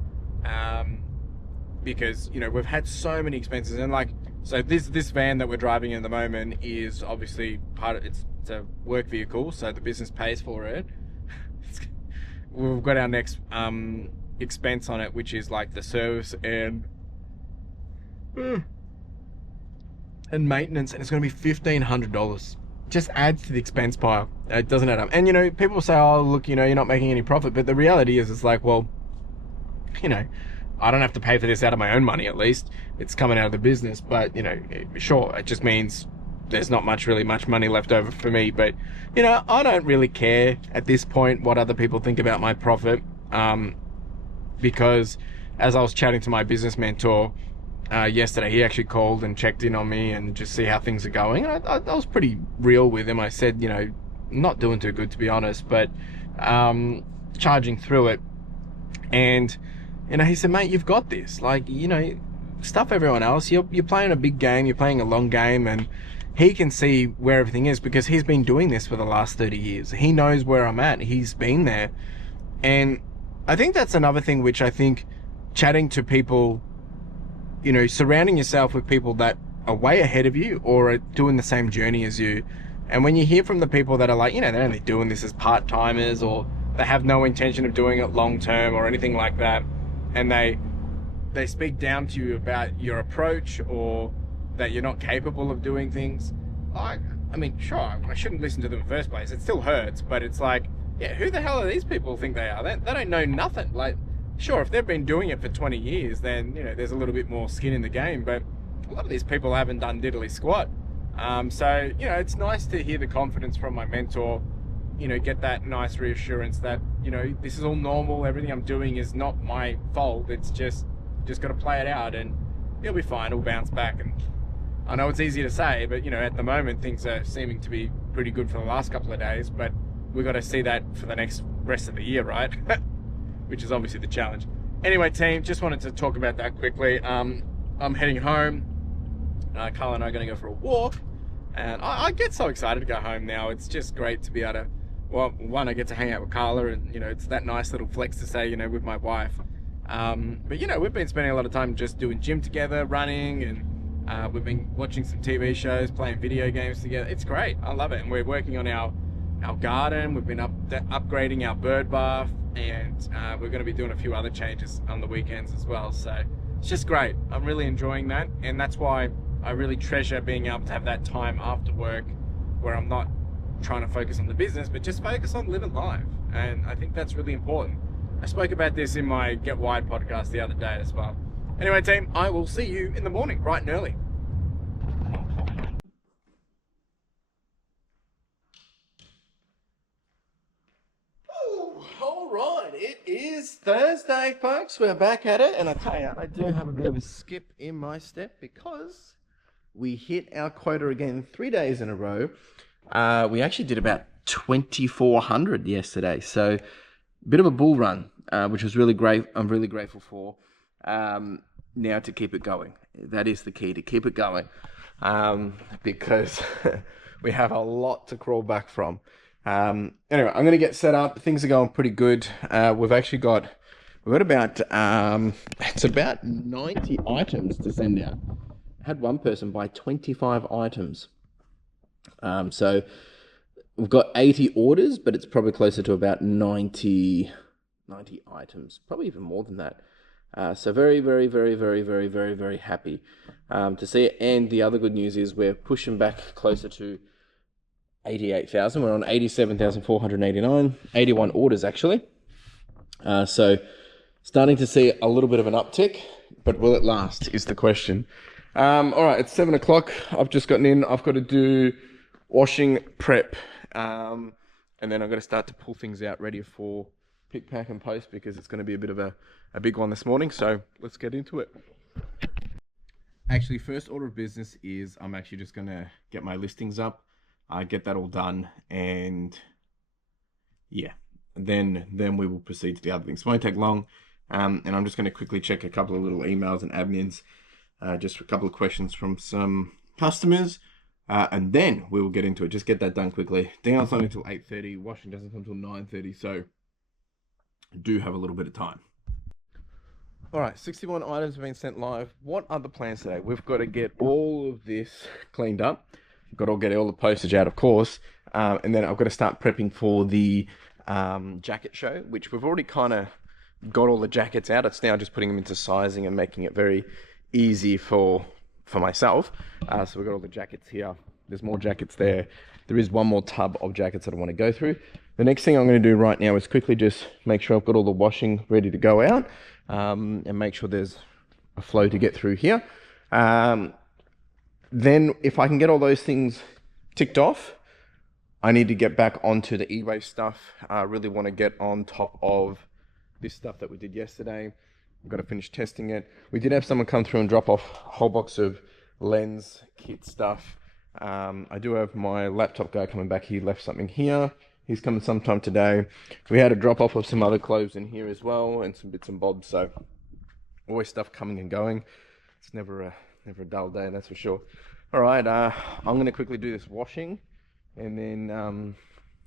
because, you know, we've had so many expenses. And like, so this van that we're driving in at the moment is obviously it's a work vehicle, so the business pays for it. We've got our next expense on it, which is like the service and maintenance, and it's going to be $1,500. Just adds to the expense pile. It doesn't add up. And, you know, people say, oh, look, you know, you're not making any profit, but the reality is, it's like, well, you know, I don't have to pay for this out of my own money, at least. It's coming out of the business. But, you know, sure, it just means there's not really much money left over for me. But, you know, I don't really care at this point what other people think about my profit, because as I was chatting to my business mentor, yesterday. He actually called and checked in on me and just see how things are going. And I was pretty real with him. I said, you know, not doing too good, to be honest, but charging through it. And, you know, he said, mate, you've got this. Like, you know, stuff everyone else. You're playing a big game. You're playing a long game. And he can see where everything is because he's been doing this for the last 30 years. He knows where I'm at. He's been there. And I think that's another thing which I think chatting to people, you know, surrounding yourself with people that are way ahead of you or are doing the same journey as you. And when you hear from the people that are like, you know, they're only doing this as part-timers or they have no intention of doing it long-term or anything like that, and they speak down to you about your approach or that you're not capable of doing things, I mean, sure, I shouldn't listen to them in the first place. It still hurts, but it's like, yeah, who the hell are these people think they are? They don't know nothing. Like, sure, if they've been doing it for 20 years, then, you know, there's a little bit more skin in the game, but a lot of these people haven't done diddly squat. So, you know, it's nice to hear the confidence from my mentor, you know, get that nice reassurance that, you know, this is all normal. Everything I'm doing is not my fault. It's just got to play it out and it'll be fine. It'll bounce back. And I know it's easy to say, but, you know, at the moment, things are seeming to be pretty good for the last couple of days, but we've got to see that for the next rest of the year, right? Which is obviously the challenge. Anyway, team, just wanted to talk about that quickly. I'm heading home. Carla and I are going to go for a walk. And I get so excited to go home now. It's just great to be able to, well, one, I get to hang out with Carla and, you know, it's that nice little flex to say, you know, with my wife. But, you know, we've been spending a lot of time just doing gym together, running, and we've been watching some TV shows, playing video games together. It's great. I love it. And we're working on our garden. We've been upgrading our bird bath, and we're going to be doing a few other changes on the weekends as well. So it's just great. I'm really enjoying that. And that's why I really treasure being able to have that time after work where I'm not trying to focus on the business, but just focus on living life. And I think that's really important. I spoke about this in my Get Wide podcast the other day as well. Anyway, team, I will see you in the morning, bright and early. All right, it is Thursday, folks. We're back at it. And I tell you, I do have a bit of a skip in my step because we hit our quota again 3 days in a row. We actually did about 2,400 yesterday. So a bit of a bull run, which was really great. I'm really grateful for. Now to keep it going. That is the key, to keep it going. Because we have a lot to crawl back from. Anyway, I'm going to get set up. Things are going pretty good. We've got about, it's about 90 items to send out. I had one person buy 25 items. So we've got 80 orders, but it's probably closer to about 90 items, probably even more than that. So very, very, very, very, very, very, very happy to see it. And the other good news is we're pushing back closer to 88,000. We're on 87,489, 81 orders actually. So starting to see a little bit of an uptick, but will it last is the question. All right, it's 7 o'clock. I've just gotten in. I've got to do washing prep. And then I've got to start to pull things out ready for pick, pack and post because it's going to be a bit of a big one this morning. So let's get into it. Actually, first order of business is I'm actually just going to get my listings up, get that all done. And yeah, then we will proceed to the other things. It won't take long. And I'm just going to quickly check a couple of little emails and admins, just for a couple of questions from some customers. And then we will get into it. Just get that done quickly. Dinner's not until 8:30. Washing doesn't come until 9:30. So I do have a little bit of time. All right, 61 items have been sent live. What are the plans today? We've got to get all of this cleaned up. We've got to get all the postage out, of course. And then I've got to start prepping for the jacket show, which we've already kind of got all the jackets out. It's now just putting them into sizing and making it very easy for myself. So we've got all the jackets here. There's more jackets there. There is one more tub of jackets that I want to go through. The next thing I'm going to do right now is quickly just make sure I've got all the washing ready to go out, and make sure there's a flow to get through here. Then if I can get all those things ticked off, I need to get back onto the e-waste stuff. I really want to get on top of this stuff that we did yesterday. We've got to finish testing it. We did have someone come through and drop off a whole box of lens kit stuff. I do have my laptop guy coming back. He left something here. He's coming sometime today. We had a drop off of some other clothes in here as well, and some bits and bobs. So always stuff coming and going. It's never a dull day, that's for sure. All right, I'm going to quickly do this washing, and then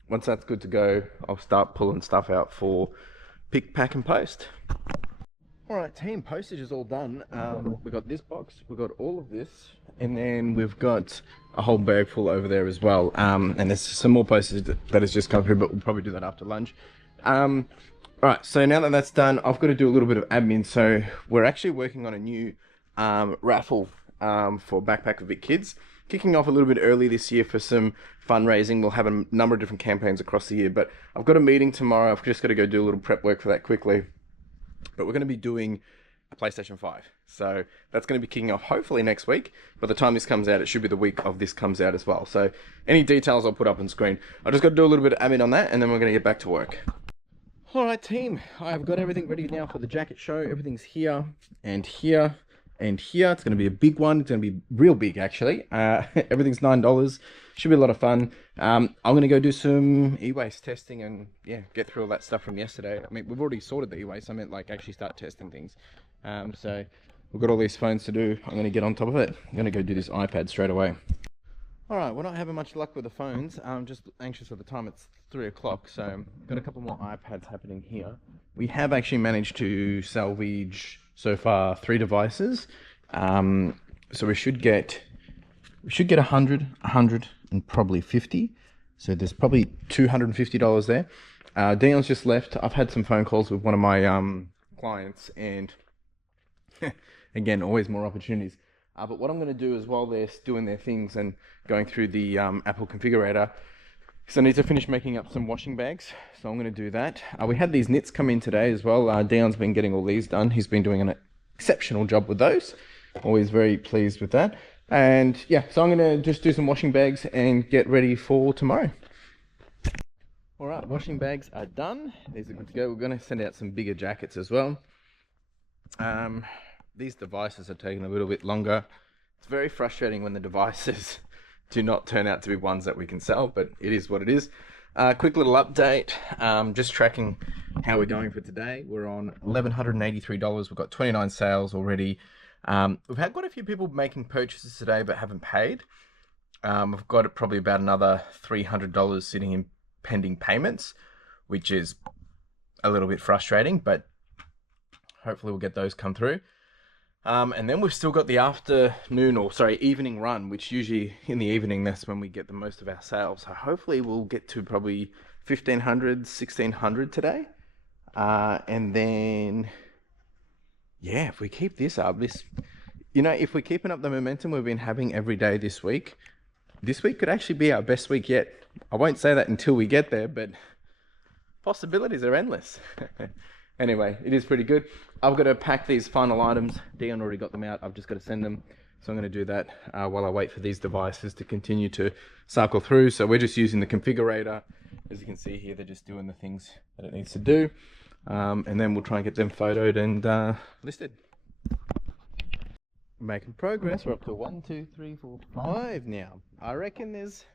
once that's good to go, I'll start pulling stuff out for pick, pack, and post. All right, team, postage is all done. We've got this box, we've got all of this, and then we've got a whole bag full over there as well. And there's some more postage that has just come through, but we'll probably do that after lunch. All right, so now that that's done, I've got to do a little bit of admin. So we're actually working on a new raffle for Backpack of Big Kids. Kicking off a little bit early this year for some fundraising. We'll have a number of different campaigns across the year, but I've got a meeting tomorrow. I've just got to go do a little prep work for that quickly. But we're going to be doing a PlayStation 5. So that's going to be kicking off hopefully next week. By the time this comes out, it should be the week of this comes out as well. So any details I'll put up on screen. I just got to do a little bit of admin on that, and then we're going to get back to work. All right, team. I've got everything ready now for the jacket show. Everything's here and here and here. It's going to be a big one. It's going to be real big, actually. Everything's $9. Should be a lot of fun. I'm going to go do some e-waste testing and, yeah, get through all that stuff from yesterday. I mean, we've already sorted the e-waste. I meant, like, actually start testing things. So we've got all these phones to do. I'm going to get on top of it. I'm going to go do this iPad straight away. All right, we're not having much luck with the phones. I'm just anxious for the time. It's 3 o'clock, so got a couple more iPads happening here. We have actually managed to salvage so far 3 devices. So we should get 100, and probably 50. So there's probably $250 there. Dion's just left. I've had some phone calls with one of my clients, and again, always more opportunities. But what I'm going to do is, while they're doing their things and going through the Apple configurator, is I need to finish making up some washing bags. So I'm going to do that. We had these knits come in today as well. Dion's been getting all these done. He's been doing an exceptional job with those. Always very pleased with that. And yeah, so I'm going to just do some washing bags and get ready for tomorrow. All right, washing bags are done. These are good to go. We're going to send out some bigger jackets as well. These devices are taking a little bit longer. It's very frustrating when the devices do not turn out to be ones that we can sell, but it is what it is. Quick little update, just tracking how we're going for today. We're on $1,183. We've got 29 sales already. We've had quite a few people making purchases today but haven't paid. We've got probably about another $300 sitting in pending payments, which is a little bit frustrating, but hopefully we'll get those come through. And then we've still got the evening run, which usually in the evening, that's when we get the most of our sales. So hopefully we'll get to probably 1,500, 1,600 today. And then, yeah, if we keep this up, if we're keeping up the momentum we've been having every day this week could actually be our best week yet. I won't say that until we get there, but possibilities are endless. Anyway, it is pretty good. I've got to pack these final items. Dion already got them out. I've just got to send them. So I'm going to do that while I wait for these devices to continue to cycle through. So we're just using the configurator. As you can see here, they're just doing the things that it needs to do. And then we'll try and get them photoed and listed. Making progress. We're up to 1, 2, 3, 4, 5 now. I reckon there's...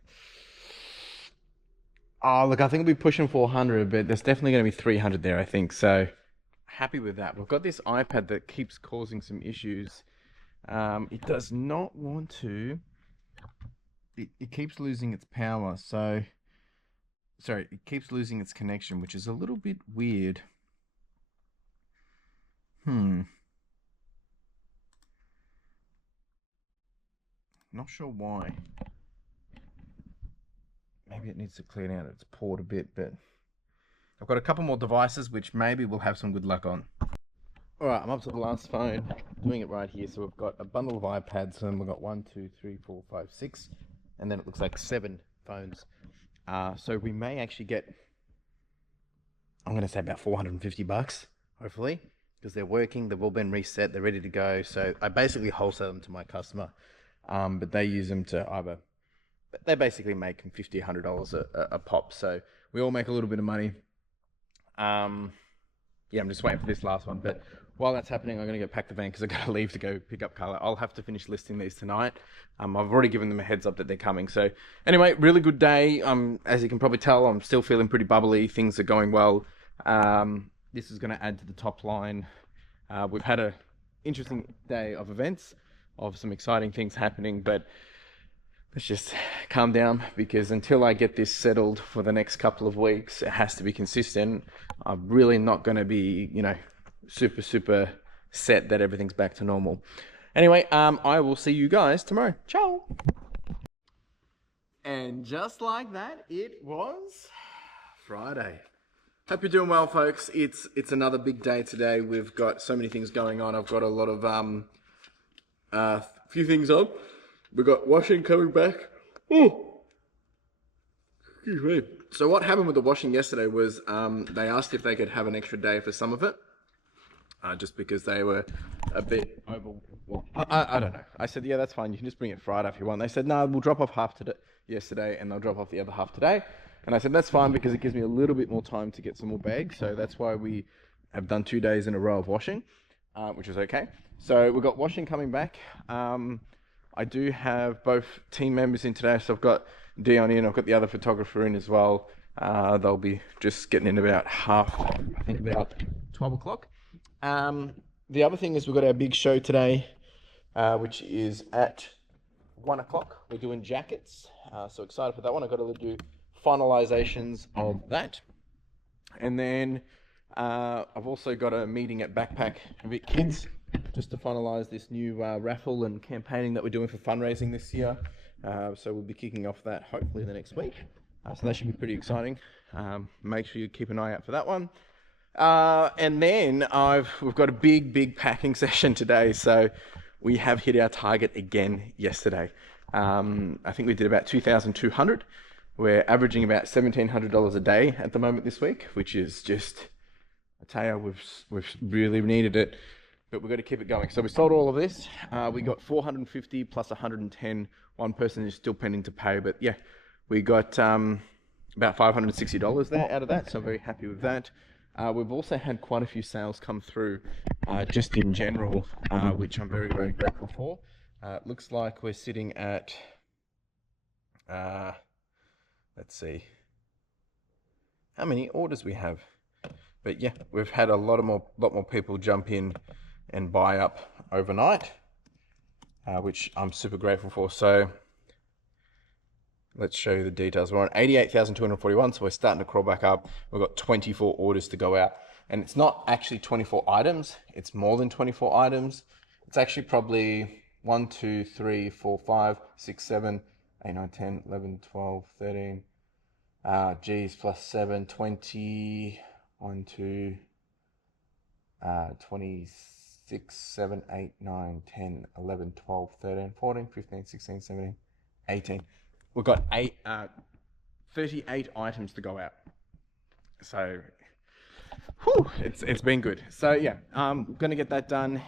Oh, look, I think we'll be pushing 400, but there's definitely going to be 300 there, I think. So, happy with that. We've got this iPad that keeps causing some issues. It does not want to... It keeps losing its power, so... Sorry, it keeps losing its connection, which is a little bit weird. Not sure why. Maybe it needs to clean out its port a bit, but I've got a couple more devices which maybe we'll have some good luck on. Alright, I'm up to the last phone, doing it right here. So we've got a bundle of iPads, and we've got 1, 2, 3, 4, 5, 6, and then it looks like 7 phones. So we may actually get, I'm going to say about $450, hopefully, because they're working, they've all been reset, they're ready to go. So I basically wholesale them to my customer, but they use them to either... They basically make them $50, $100 a pop, so we all make a little bit of money. yeah, I'm just waiting for this last one. But while that's happening, I'm going to go pack the van because I've got to leave to go pick up Carla. I'll have to finish listing these tonight. I've already given them a heads up that they're coming. So anyway, really good day. As you can probably tell, I'm still feeling pretty bubbly. Things are going well. This is going to add to the top line. We've had an interesting day of events, of some exciting things happening, but let's just calm down, because until I get this settled for the next couple of weeks, it has to be consistent. I'm really not going to be, super set that everything's back to normal. Anyway, I will see you guys tomorrow. Ciao. And just like that, it was Friday. Hope you're doing well, folks. It's another big day today. We've got so many things going on. I've got a lot of few things on. We've got washing coming back. Oh, excuse me. So what happened with the washing yesterday was they asked if they could have an extra day for some of it, just because they were a bit over. Well, I don't know. I said, yeah, that's fine. You can just bring it Friday if you want. They said, no, we'll drop off half yesterday, and they'll drop off the other half today. And I said, that's fine, because it gives me a little bit more time to get some more bags. So that's why we have done 2 days in a row of washing, which is okay. So we've got washing coming back. I do have both team members in today, so I've got Dion in, I've got the other photographer in as well. They'll be just getting in about about 12 o'clock. The other thing is we've got our big show today, which is at 1 o'clock. We're doing jackets, so excited for that one. I've got to do finalizations of that. And then I've also got a meeting at Backpack Vic Kids, just to finalize this new raffle and campaigning that we're doing for fundraising this year. So we'll be kicking off that hopefully in the next week. So that should be pretty exciting. Make sure you keep an eye out for that one. And then we've got a big packing session today. So we have hit our target again yesterday. I think we did about 2,200. We're averaging about $1,700 a day at the moment this week, which is just, I tell you, we've really needed it. But we've got to keep it going. So we sold all of this. We got 450 plus 110. One person is still pending to pay. But yeah, we got about $560 there out of that. So I'm very happy with that. We've also had quite a few sales come through just in general, which I'm very grateful for. It looks like we're sitting at, let's see how many orders we have. But yeah, we've had a lot more people jump in and buy up overnight, which I'm super grateful for. So let's show you the details. We're on 88,241, so we're starting to crawl back up. We've got 24 orders to go out, and it's not actually 24 items. It's more than 24 items. It's actually probably 1, 2, 3, 4, 5, 6, 7, 8, 9, 10, 11, 12, 13. G's plus 7, 20, 1, 2, 26, 7, 8, 9, 10, 11, 12, 13, 14, 15, 16, 17, 18. We've got 38 items to go out. So, whew, it's been good. So yeah, I'm going to get that done.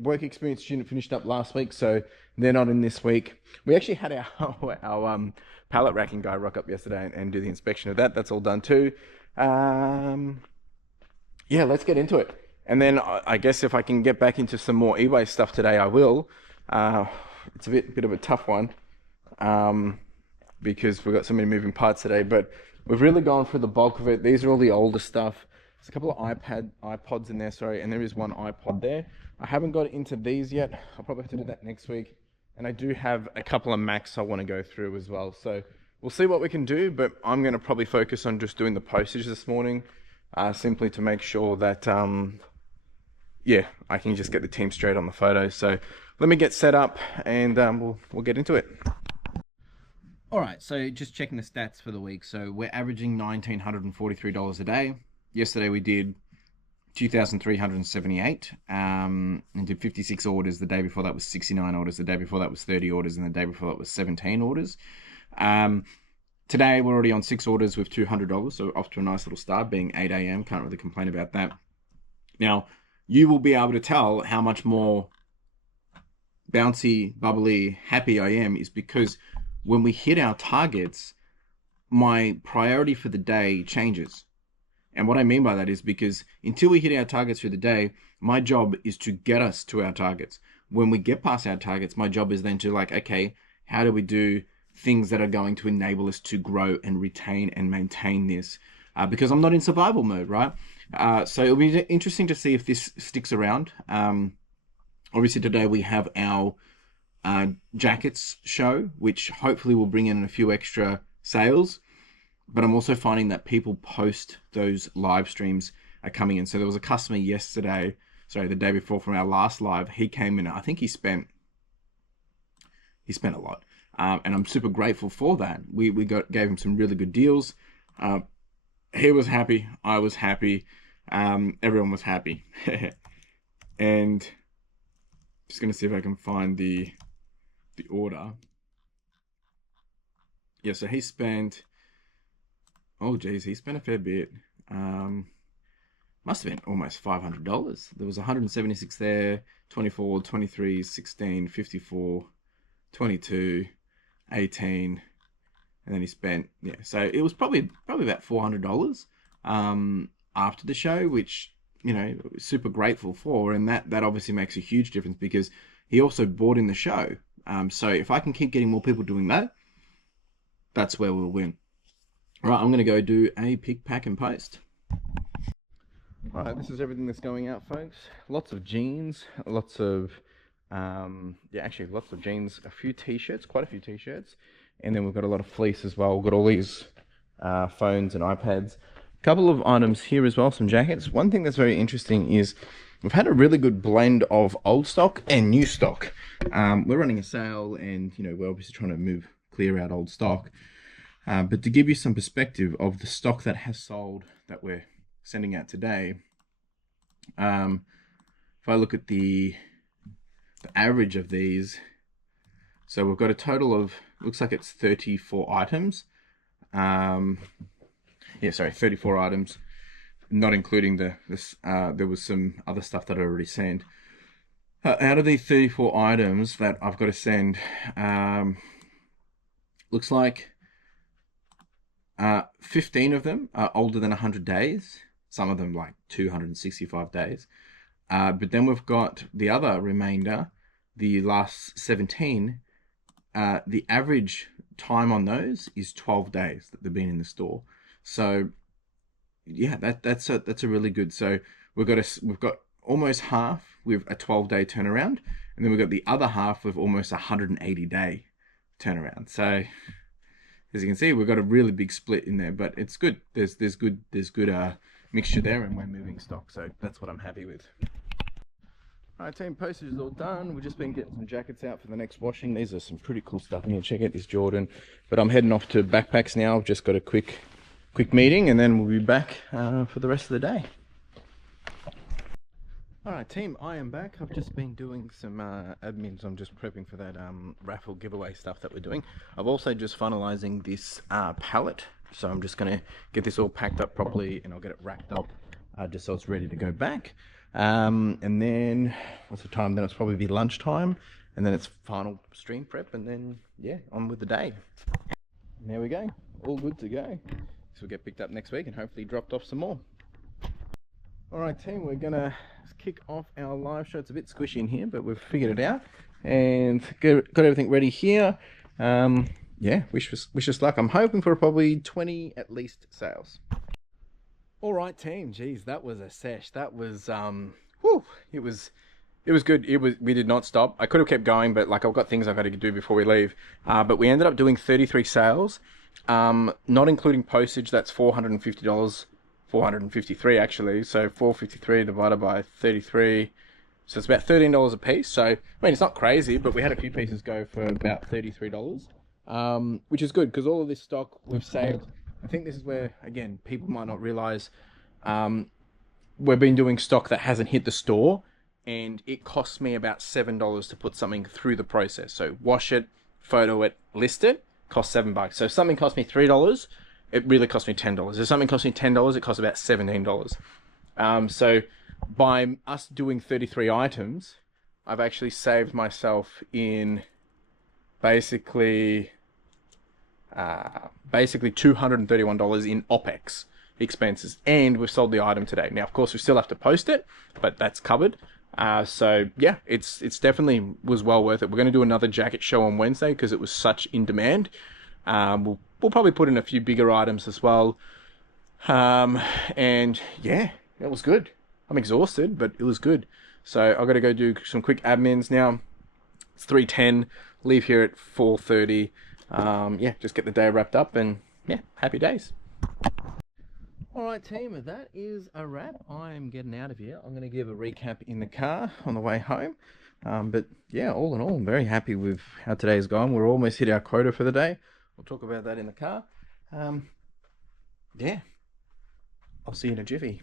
Work experience student finished up last week, so they're not in this week. We actually had our pallet racking guy rock up yesterday and do the inspection of that. That's all done too. Yeah, let's get into it. And then I guess if I can get back into some more eBay stuff today, I will. It's a bit of a tough one because we've got so many moving parts today, but we've really gone through the bulk of it. These are all the older stuff. There's a couple of iPods in there, sorry, and there is one iPod there. I haven't got into these yet. I'll probably have to do that next week. And I do have a couple of Macs I want to go through as well. So we'll see what we can do, but I'm going to probably focus on just doing the postage this morning, simply to make sure that, yeah, I can just get the team straight on the photos. So let me get set up and we'll get into it. All right, so just checking the stats for the week. So we're averaging $1,943 a day. Yesterday we did 2,378 and did 56 orders. The day before that was 69 orders. The day before that was 30 orders, and the day before that was 17 orders. Today we're already on 6 orders with $200, so off to a nice little start, being 8 a.m. Can't really complain about that. Now, you will be able to tell how much more bouncy, bubbly, happy I am is because when we hit our targets, my priority for the day changes. And what I mean by that is because until we hit our targets through the day, my job is to get us to our targets. When we get past our targets, my job is then to like, okay, how do we do things that are going to enable us to grow and retain and maintain this? Because I'm not in survival mode, right? So it'll be interesting to see if this sticks around. Obviously today we have our jackets show, which hopefully will bring in a few extra sales. But I'm also finding that people post those live streams are coming in. So there was a customer yesterday, sorry, the day before from our last live. He came in, I think he spent a lot. And I'm super grateful for that. We gave him some really good deals. He was happy. I was happy. Everyone was happy. And just going to see if I can find the order. Yeah, so he spent, oh geez, he spent a fair bit. Must have been almost $500. There was 176 there, 24, 23, 16, 54, 22, 18, and then he spent, yeah, so it was probably about $400 after the show, which, you know, super grateful for. And that obviously makes a huge difference because he also bought in the show. So if I can keep getting more people doing that, that's where we'll win. All right, I'm going to go do a pick, pack, and post. All right, this is everything that's going out, folks. Lots of jeans, lots of, lots of jeans, a few t-shirts, quite a few t-shirts. And then we've got a lot of fleece as well. We've got all these phones and iPads. A couple of items here as well, some jackets. One thing that's very interesting is we've had a really good blend of old stock and new stock. We're running a sale and, you know, we're obviously trying to clear out old stock. But to give you some perspective of the stock that has sold that we're sending out today, if I look at the average of these, so we've got a total of, looks like it's 34 items. 34 items, not including there was some other stuff that I already sent. Out of the 34 items that I've got to send, looks like 15 of them are older than 100 days. Some of them like 265 days. But then we've got the other remainder, the last 17. The average time on those is 12 days that they've been in the store. So yeah, that's a really good. So we've got almost half with a 12-day turnaround, and then we've got the other half with almost 180-day turnaround. So as you can see, we've got a really big split in there, but it's good. There's good mixture there, and we're moving stock, so that's what I'm happy with. All right, team, postage is all done. We've just been getting some jackets out for the next washing. These are some pretty cool stuff. Here, check out this Jordan. But I'm heading off to backpacks now. I've just got a quick meeting, and then we'll be back for the rest of the day. All right, team, I am back. I've just been doing some admins. I'm just prepping for that raffle giveaway stuff that we're doing. I've also just finalizing this pallet. So I'm just going to get this all packed up properly, and I'll get it racked up just so it's ready to go back. And then what's the time? Then it's probably be lunchtime, and then it's final stream prep, and then yeah, on with the day. And there we go, all good to go. So we'll get picked up next week and hopefully dropped off some more. All right, team, we're gonna kick off our live show. It's a bit squishy in here, but we've figured it out and got everything ready here. Yeah, wish us luck. I'm hoping for probably 20 at least sales. All right, team. Geez, that was a sesh. That was it was good. We did not stop. I could have kept going, but like I've got things I've got to do before we leave. But we ended up doing 33 sales, not including postage. That's $450. 453 actually. So 453 divided by 33. So it's about $13 a piece. So I mean, it's not crazy, but we had a few pieces go for about $33, which is good because all of this stock we've saved. I think this is where, again, people might not realize we've been doing stock that hasn't hit the store, and it costs me about $7 to put something through the process. So wash it, photo it, list it, costs $7. So if something costs me $3, it really costs me $10. If something costs me $10, it costs about $17. So by us doing 33 items, I've actually saved myself in basically $231 in OPEX. expenses, and we've sold the item today. Now, of course, we still have to post it, but that's covered. So yeah, it's definitely was well worth it. We're going to do another jacket show on Wednesday because it was such in demand. We'll probably put in a few bigger items as well. And yeah, it was good. I'm exhausted, but it was good. So I've got to go do some quick admins now. It's 3:10. Leave here at 4:30. Yeah, just get the day wrapped up, and yeah, happy days. Alright team, that is a wrap. I'm getting out of here. I'm going to give a recap in the car on the way home. But yeah, all in all, I'm very happy with how today's gone. We're almost hit our quota for the day. We'll talk about that in the car. Yeah, I'll see you in a jiffy.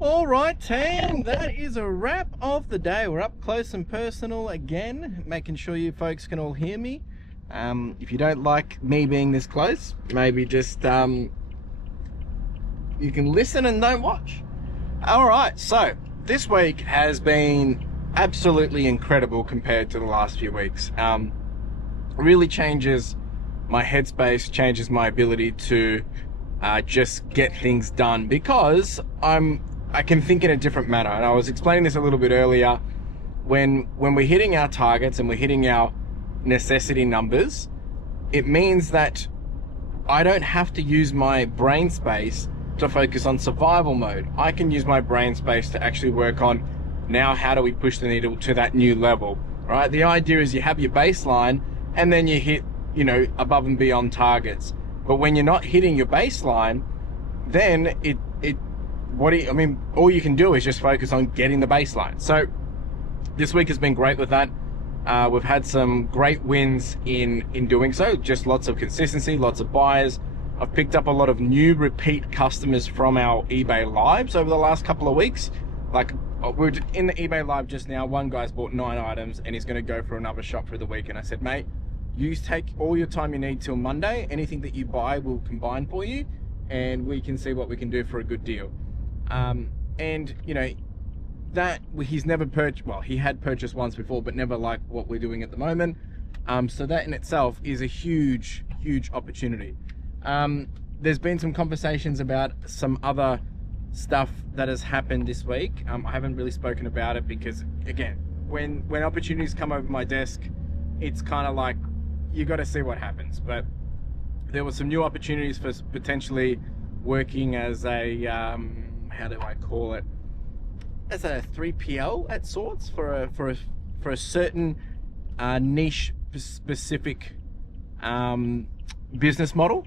Alright team, that is a wrap of the day. We're up close and personal again, making sure you folks can all hear me. If you don't like me being this close, maybe just you can listen and don't watch. Alright, so this week has been absolutely incredible compared to the last few weeks. Really changes my headspace, changes my ability to just get things done, because I can think in a different manner. And I was explaining this a little bit earlier. When we're hitting our targets and we're hitting our necessity numbers, it means that I don't have to use my brain space to focus on survival mode. I can use my brain space to actually work on, now how do we push the needle to that new level, right? The idea is you have your baseline and then you hit, you know, above and beyond targets. But when you're not hitting your baseline, then all you can do is just focus on getting the baseline. So this week has been great with that. We've had some great wins in doing so, just lots of consistency, lots of buyers. I've picked up a lot of new repeat customers from our eBay lives over the last couple of weeks. Like, we're in the eBay live just now. One guy's bought 9 items and he's going to go for another shop for the week. And I said, mate, you take all your time you need till Monday. Anything that you buy will combine for you, and we can see what we can do for a good deal. And you know, that he's never purchased, well, he had purchased once before, but never like what we're doing at the moment. So that in itself is a huge opportunity. There's been some conversations about some other stuff that has happened this week. I haven't really spoken about it because, again, when opportunities come over my desk, it's kind of like you got to see what happens. But there were some new opportunities for potentially working as a how do I call it, as a 3PL at sorts for a certain niche specific business model.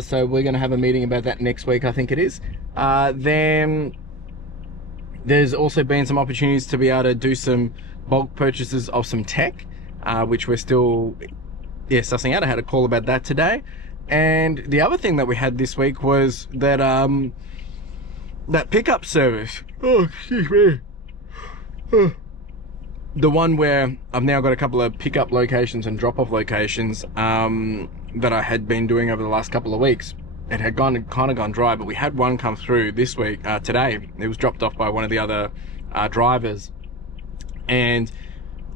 So we're going to have a meeting about that next week, I think it is. Then there's also been some opportunities to be able to do some bulk purchases of some tech, which we're still sussing out. I had a call about that today. And the other thing that we had this week was that that pickup service. Oh, excuse me. The one where I've now got a couple of pickup locations and drop-off locations that I had been doing over the last couple of weeks. It had kind of gone dry, but we had one come through this week, today. It was dropped off by one of the other drivers. And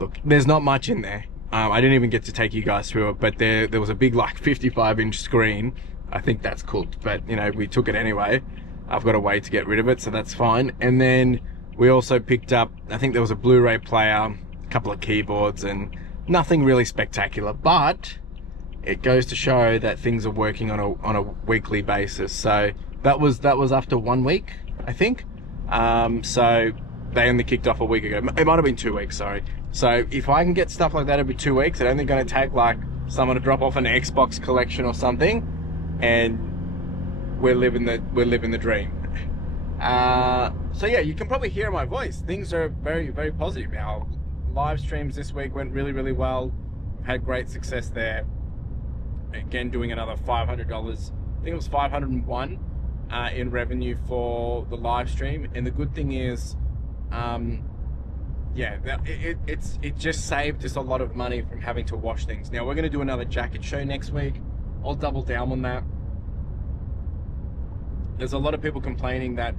look, there's not much in there. I didn't even get to take you guys through it, but there was a big, like, 55-inch screen. I think that's cooked, but you know, we took it anyway. I've got a way to get rid of it, so that's fine. And then we also picked up, I think there was a Blu-ray player, a couple of keyboards, and nothing really spectacular, but it goes to show that things are working on a weekly basis. So that was after 1 week, I think. So they only kicked off a week ago. It might have been 2 weeks, sorry. So if I can get stuff like that every 2 weeks, it's only going to take like someone to drop off an Xbox collection or something, and we're living the dream. So yeah, you can probably hear my voice. Things are very, very positive. Our live streams this week went really, really well. We've had great success there. Again, doing another $500. I think it was 501 in revenue for the live stream. And the good thing is, yeah, it just saved us a lot of money from having to wash things. Now we're going to do another jacket show next week. I'll double down on that. There's a lot of people complaining that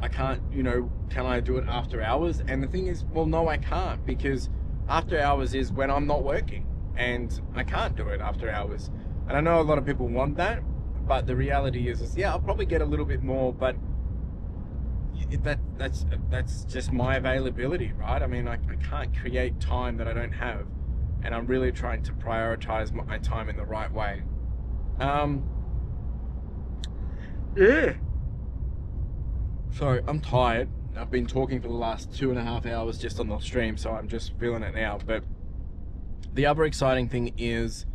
I can't, you know, can I do it after hours? And the thing is, well, no, I can't, because after hours is when I'm not working, and I can't do it after hours. And I know a lot of people want that, But the reality is yeah, I'll probably get a little bit more, but that's just my availability, right? I mean, I can't create time that I don't have, and I'm really trying to prioritize my time in the right way. Yeah. Sorry, I'm tired. I've been talking for the last 2.5 hours just on the stream, so I'm just feeling it now. But the other exciting thing is,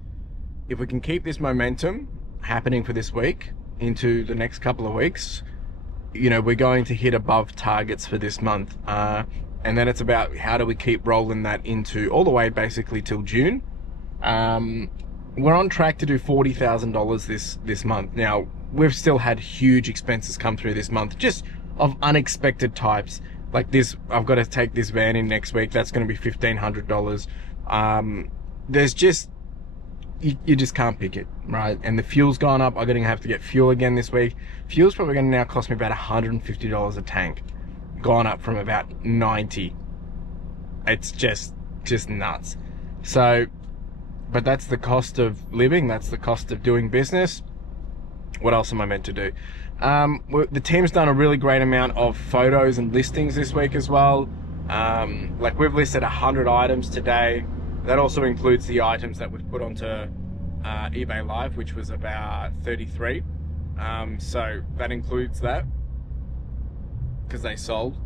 if we can keep this momentum happening for this week into the next couple of weeks, you know, we're going to hit above targets for this month. And then it's about how do we keep rolling that into all the way basically till June. We're on track to do $40,000 this month. Now, we've still had huge expenses come through this month, just of unexpected types. Like this, I've got to take this van in next week. That's going to be $1,500. There's just, you just can't pick it, right? And the fuel's gone up. I'm going to have to get fuel again this week. Fuel's probably going to now cost me about $150 a tank. Gone up from about 90. It's just nuts. So, but that's the cost of living. That's the cost of doing business. What else am I meant to do? The team's done a really great amount of photos and listings this week as well. Like we've listed 100 items today. That also includes the items that we've put onto eBay Live, which was about 33. So that includes that, because they sold.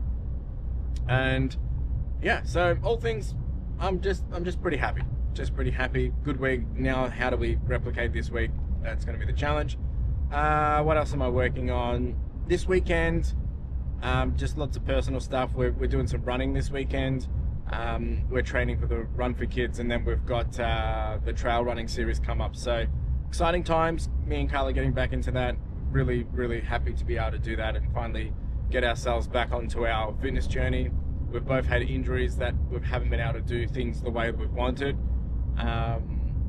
And yeah, so all things, I'm just pretty happy. Just pretty happy. Good week. Now, how do we replicate this week? That's going to be the challenge. What else am I working on this weekend? Just lots of personal stuff. We're doing some running this weekend. We're training for the Run for Kids, and then we've got the trail running series come up. So exciting times. Me and Carla getting back into that. Really, really happy to be able to do that and finally get ourselves back onto our fitness journey. We've both had injuries that we haven't been able to do things the way we've wanted.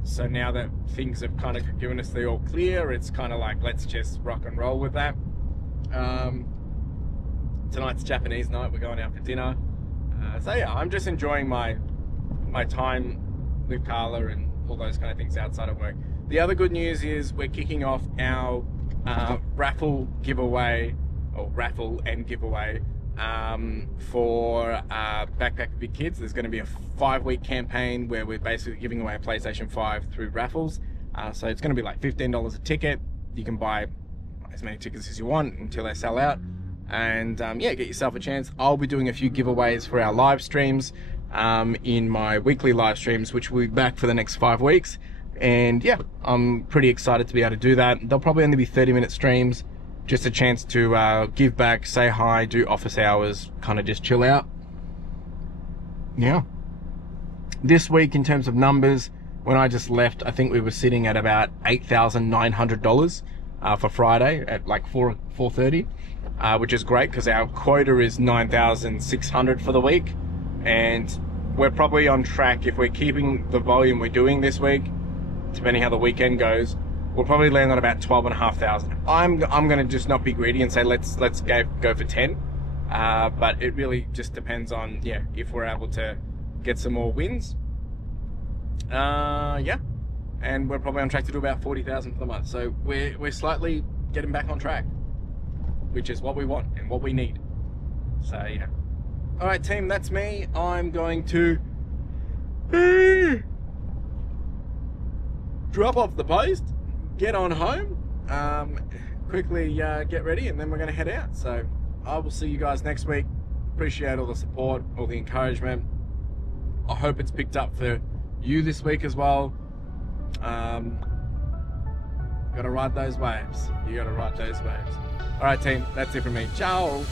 So now that things have kind of given us the all clear, it's kind of like, let's just rock and roll with that. Tonight's Japanese night. We're going out for dinner. So yeah, I'm just enjoying my time with Carla and all those kind of things outside of work. The other good news is we're kicking off our raffle giveaway, or raffle and giveaway, for Backpack for Big Kids. There's going to be a 5-week campaign where we're basically giving away a PlayStation 5 through raffles. So it's going to be like $15 a ticket. You can buy as many tickets as you want until they sell out. And yeah, get yourself a chance. I'll be doing a few giveaways for our live streams in my weekly live streams, which will be back for the next 5 weeks. And yeah, I'm pretty excited to be able to do that. They'll probably only be 30-minute streams. Just a chance to give back, say hi, do office hours, kind of just chill out. Yeah. This week, in terms of numbers, when I just left, I think we were sitting at about $8,900 for Friday at like 4:30, which is great because our quota is 9,600 for the week. And we're probably on track if we're keeping the volume we're doing this week, depending how the weekend goes. We'll probably land on about 12,500. I'm going to just not be greedy and say let's go for 10. But it really just depends on, yeah, if we're able to get some more wins. Yeah, and we're probably on track to do about 40,000 for the month. So we're slightly getting back on track, which is what we want and what we need. So yeah. All right, team, that's me. I'm going to drop off the post, get on home, quickly get ready, and then we're going to head out. So I will see you guys next week. Appreciate all the support, all the encouragement. I hope it's picked up for you this week as well. Gotta ride those waves. You gotta ride those waves. All right, team, that's it from me. Ciao.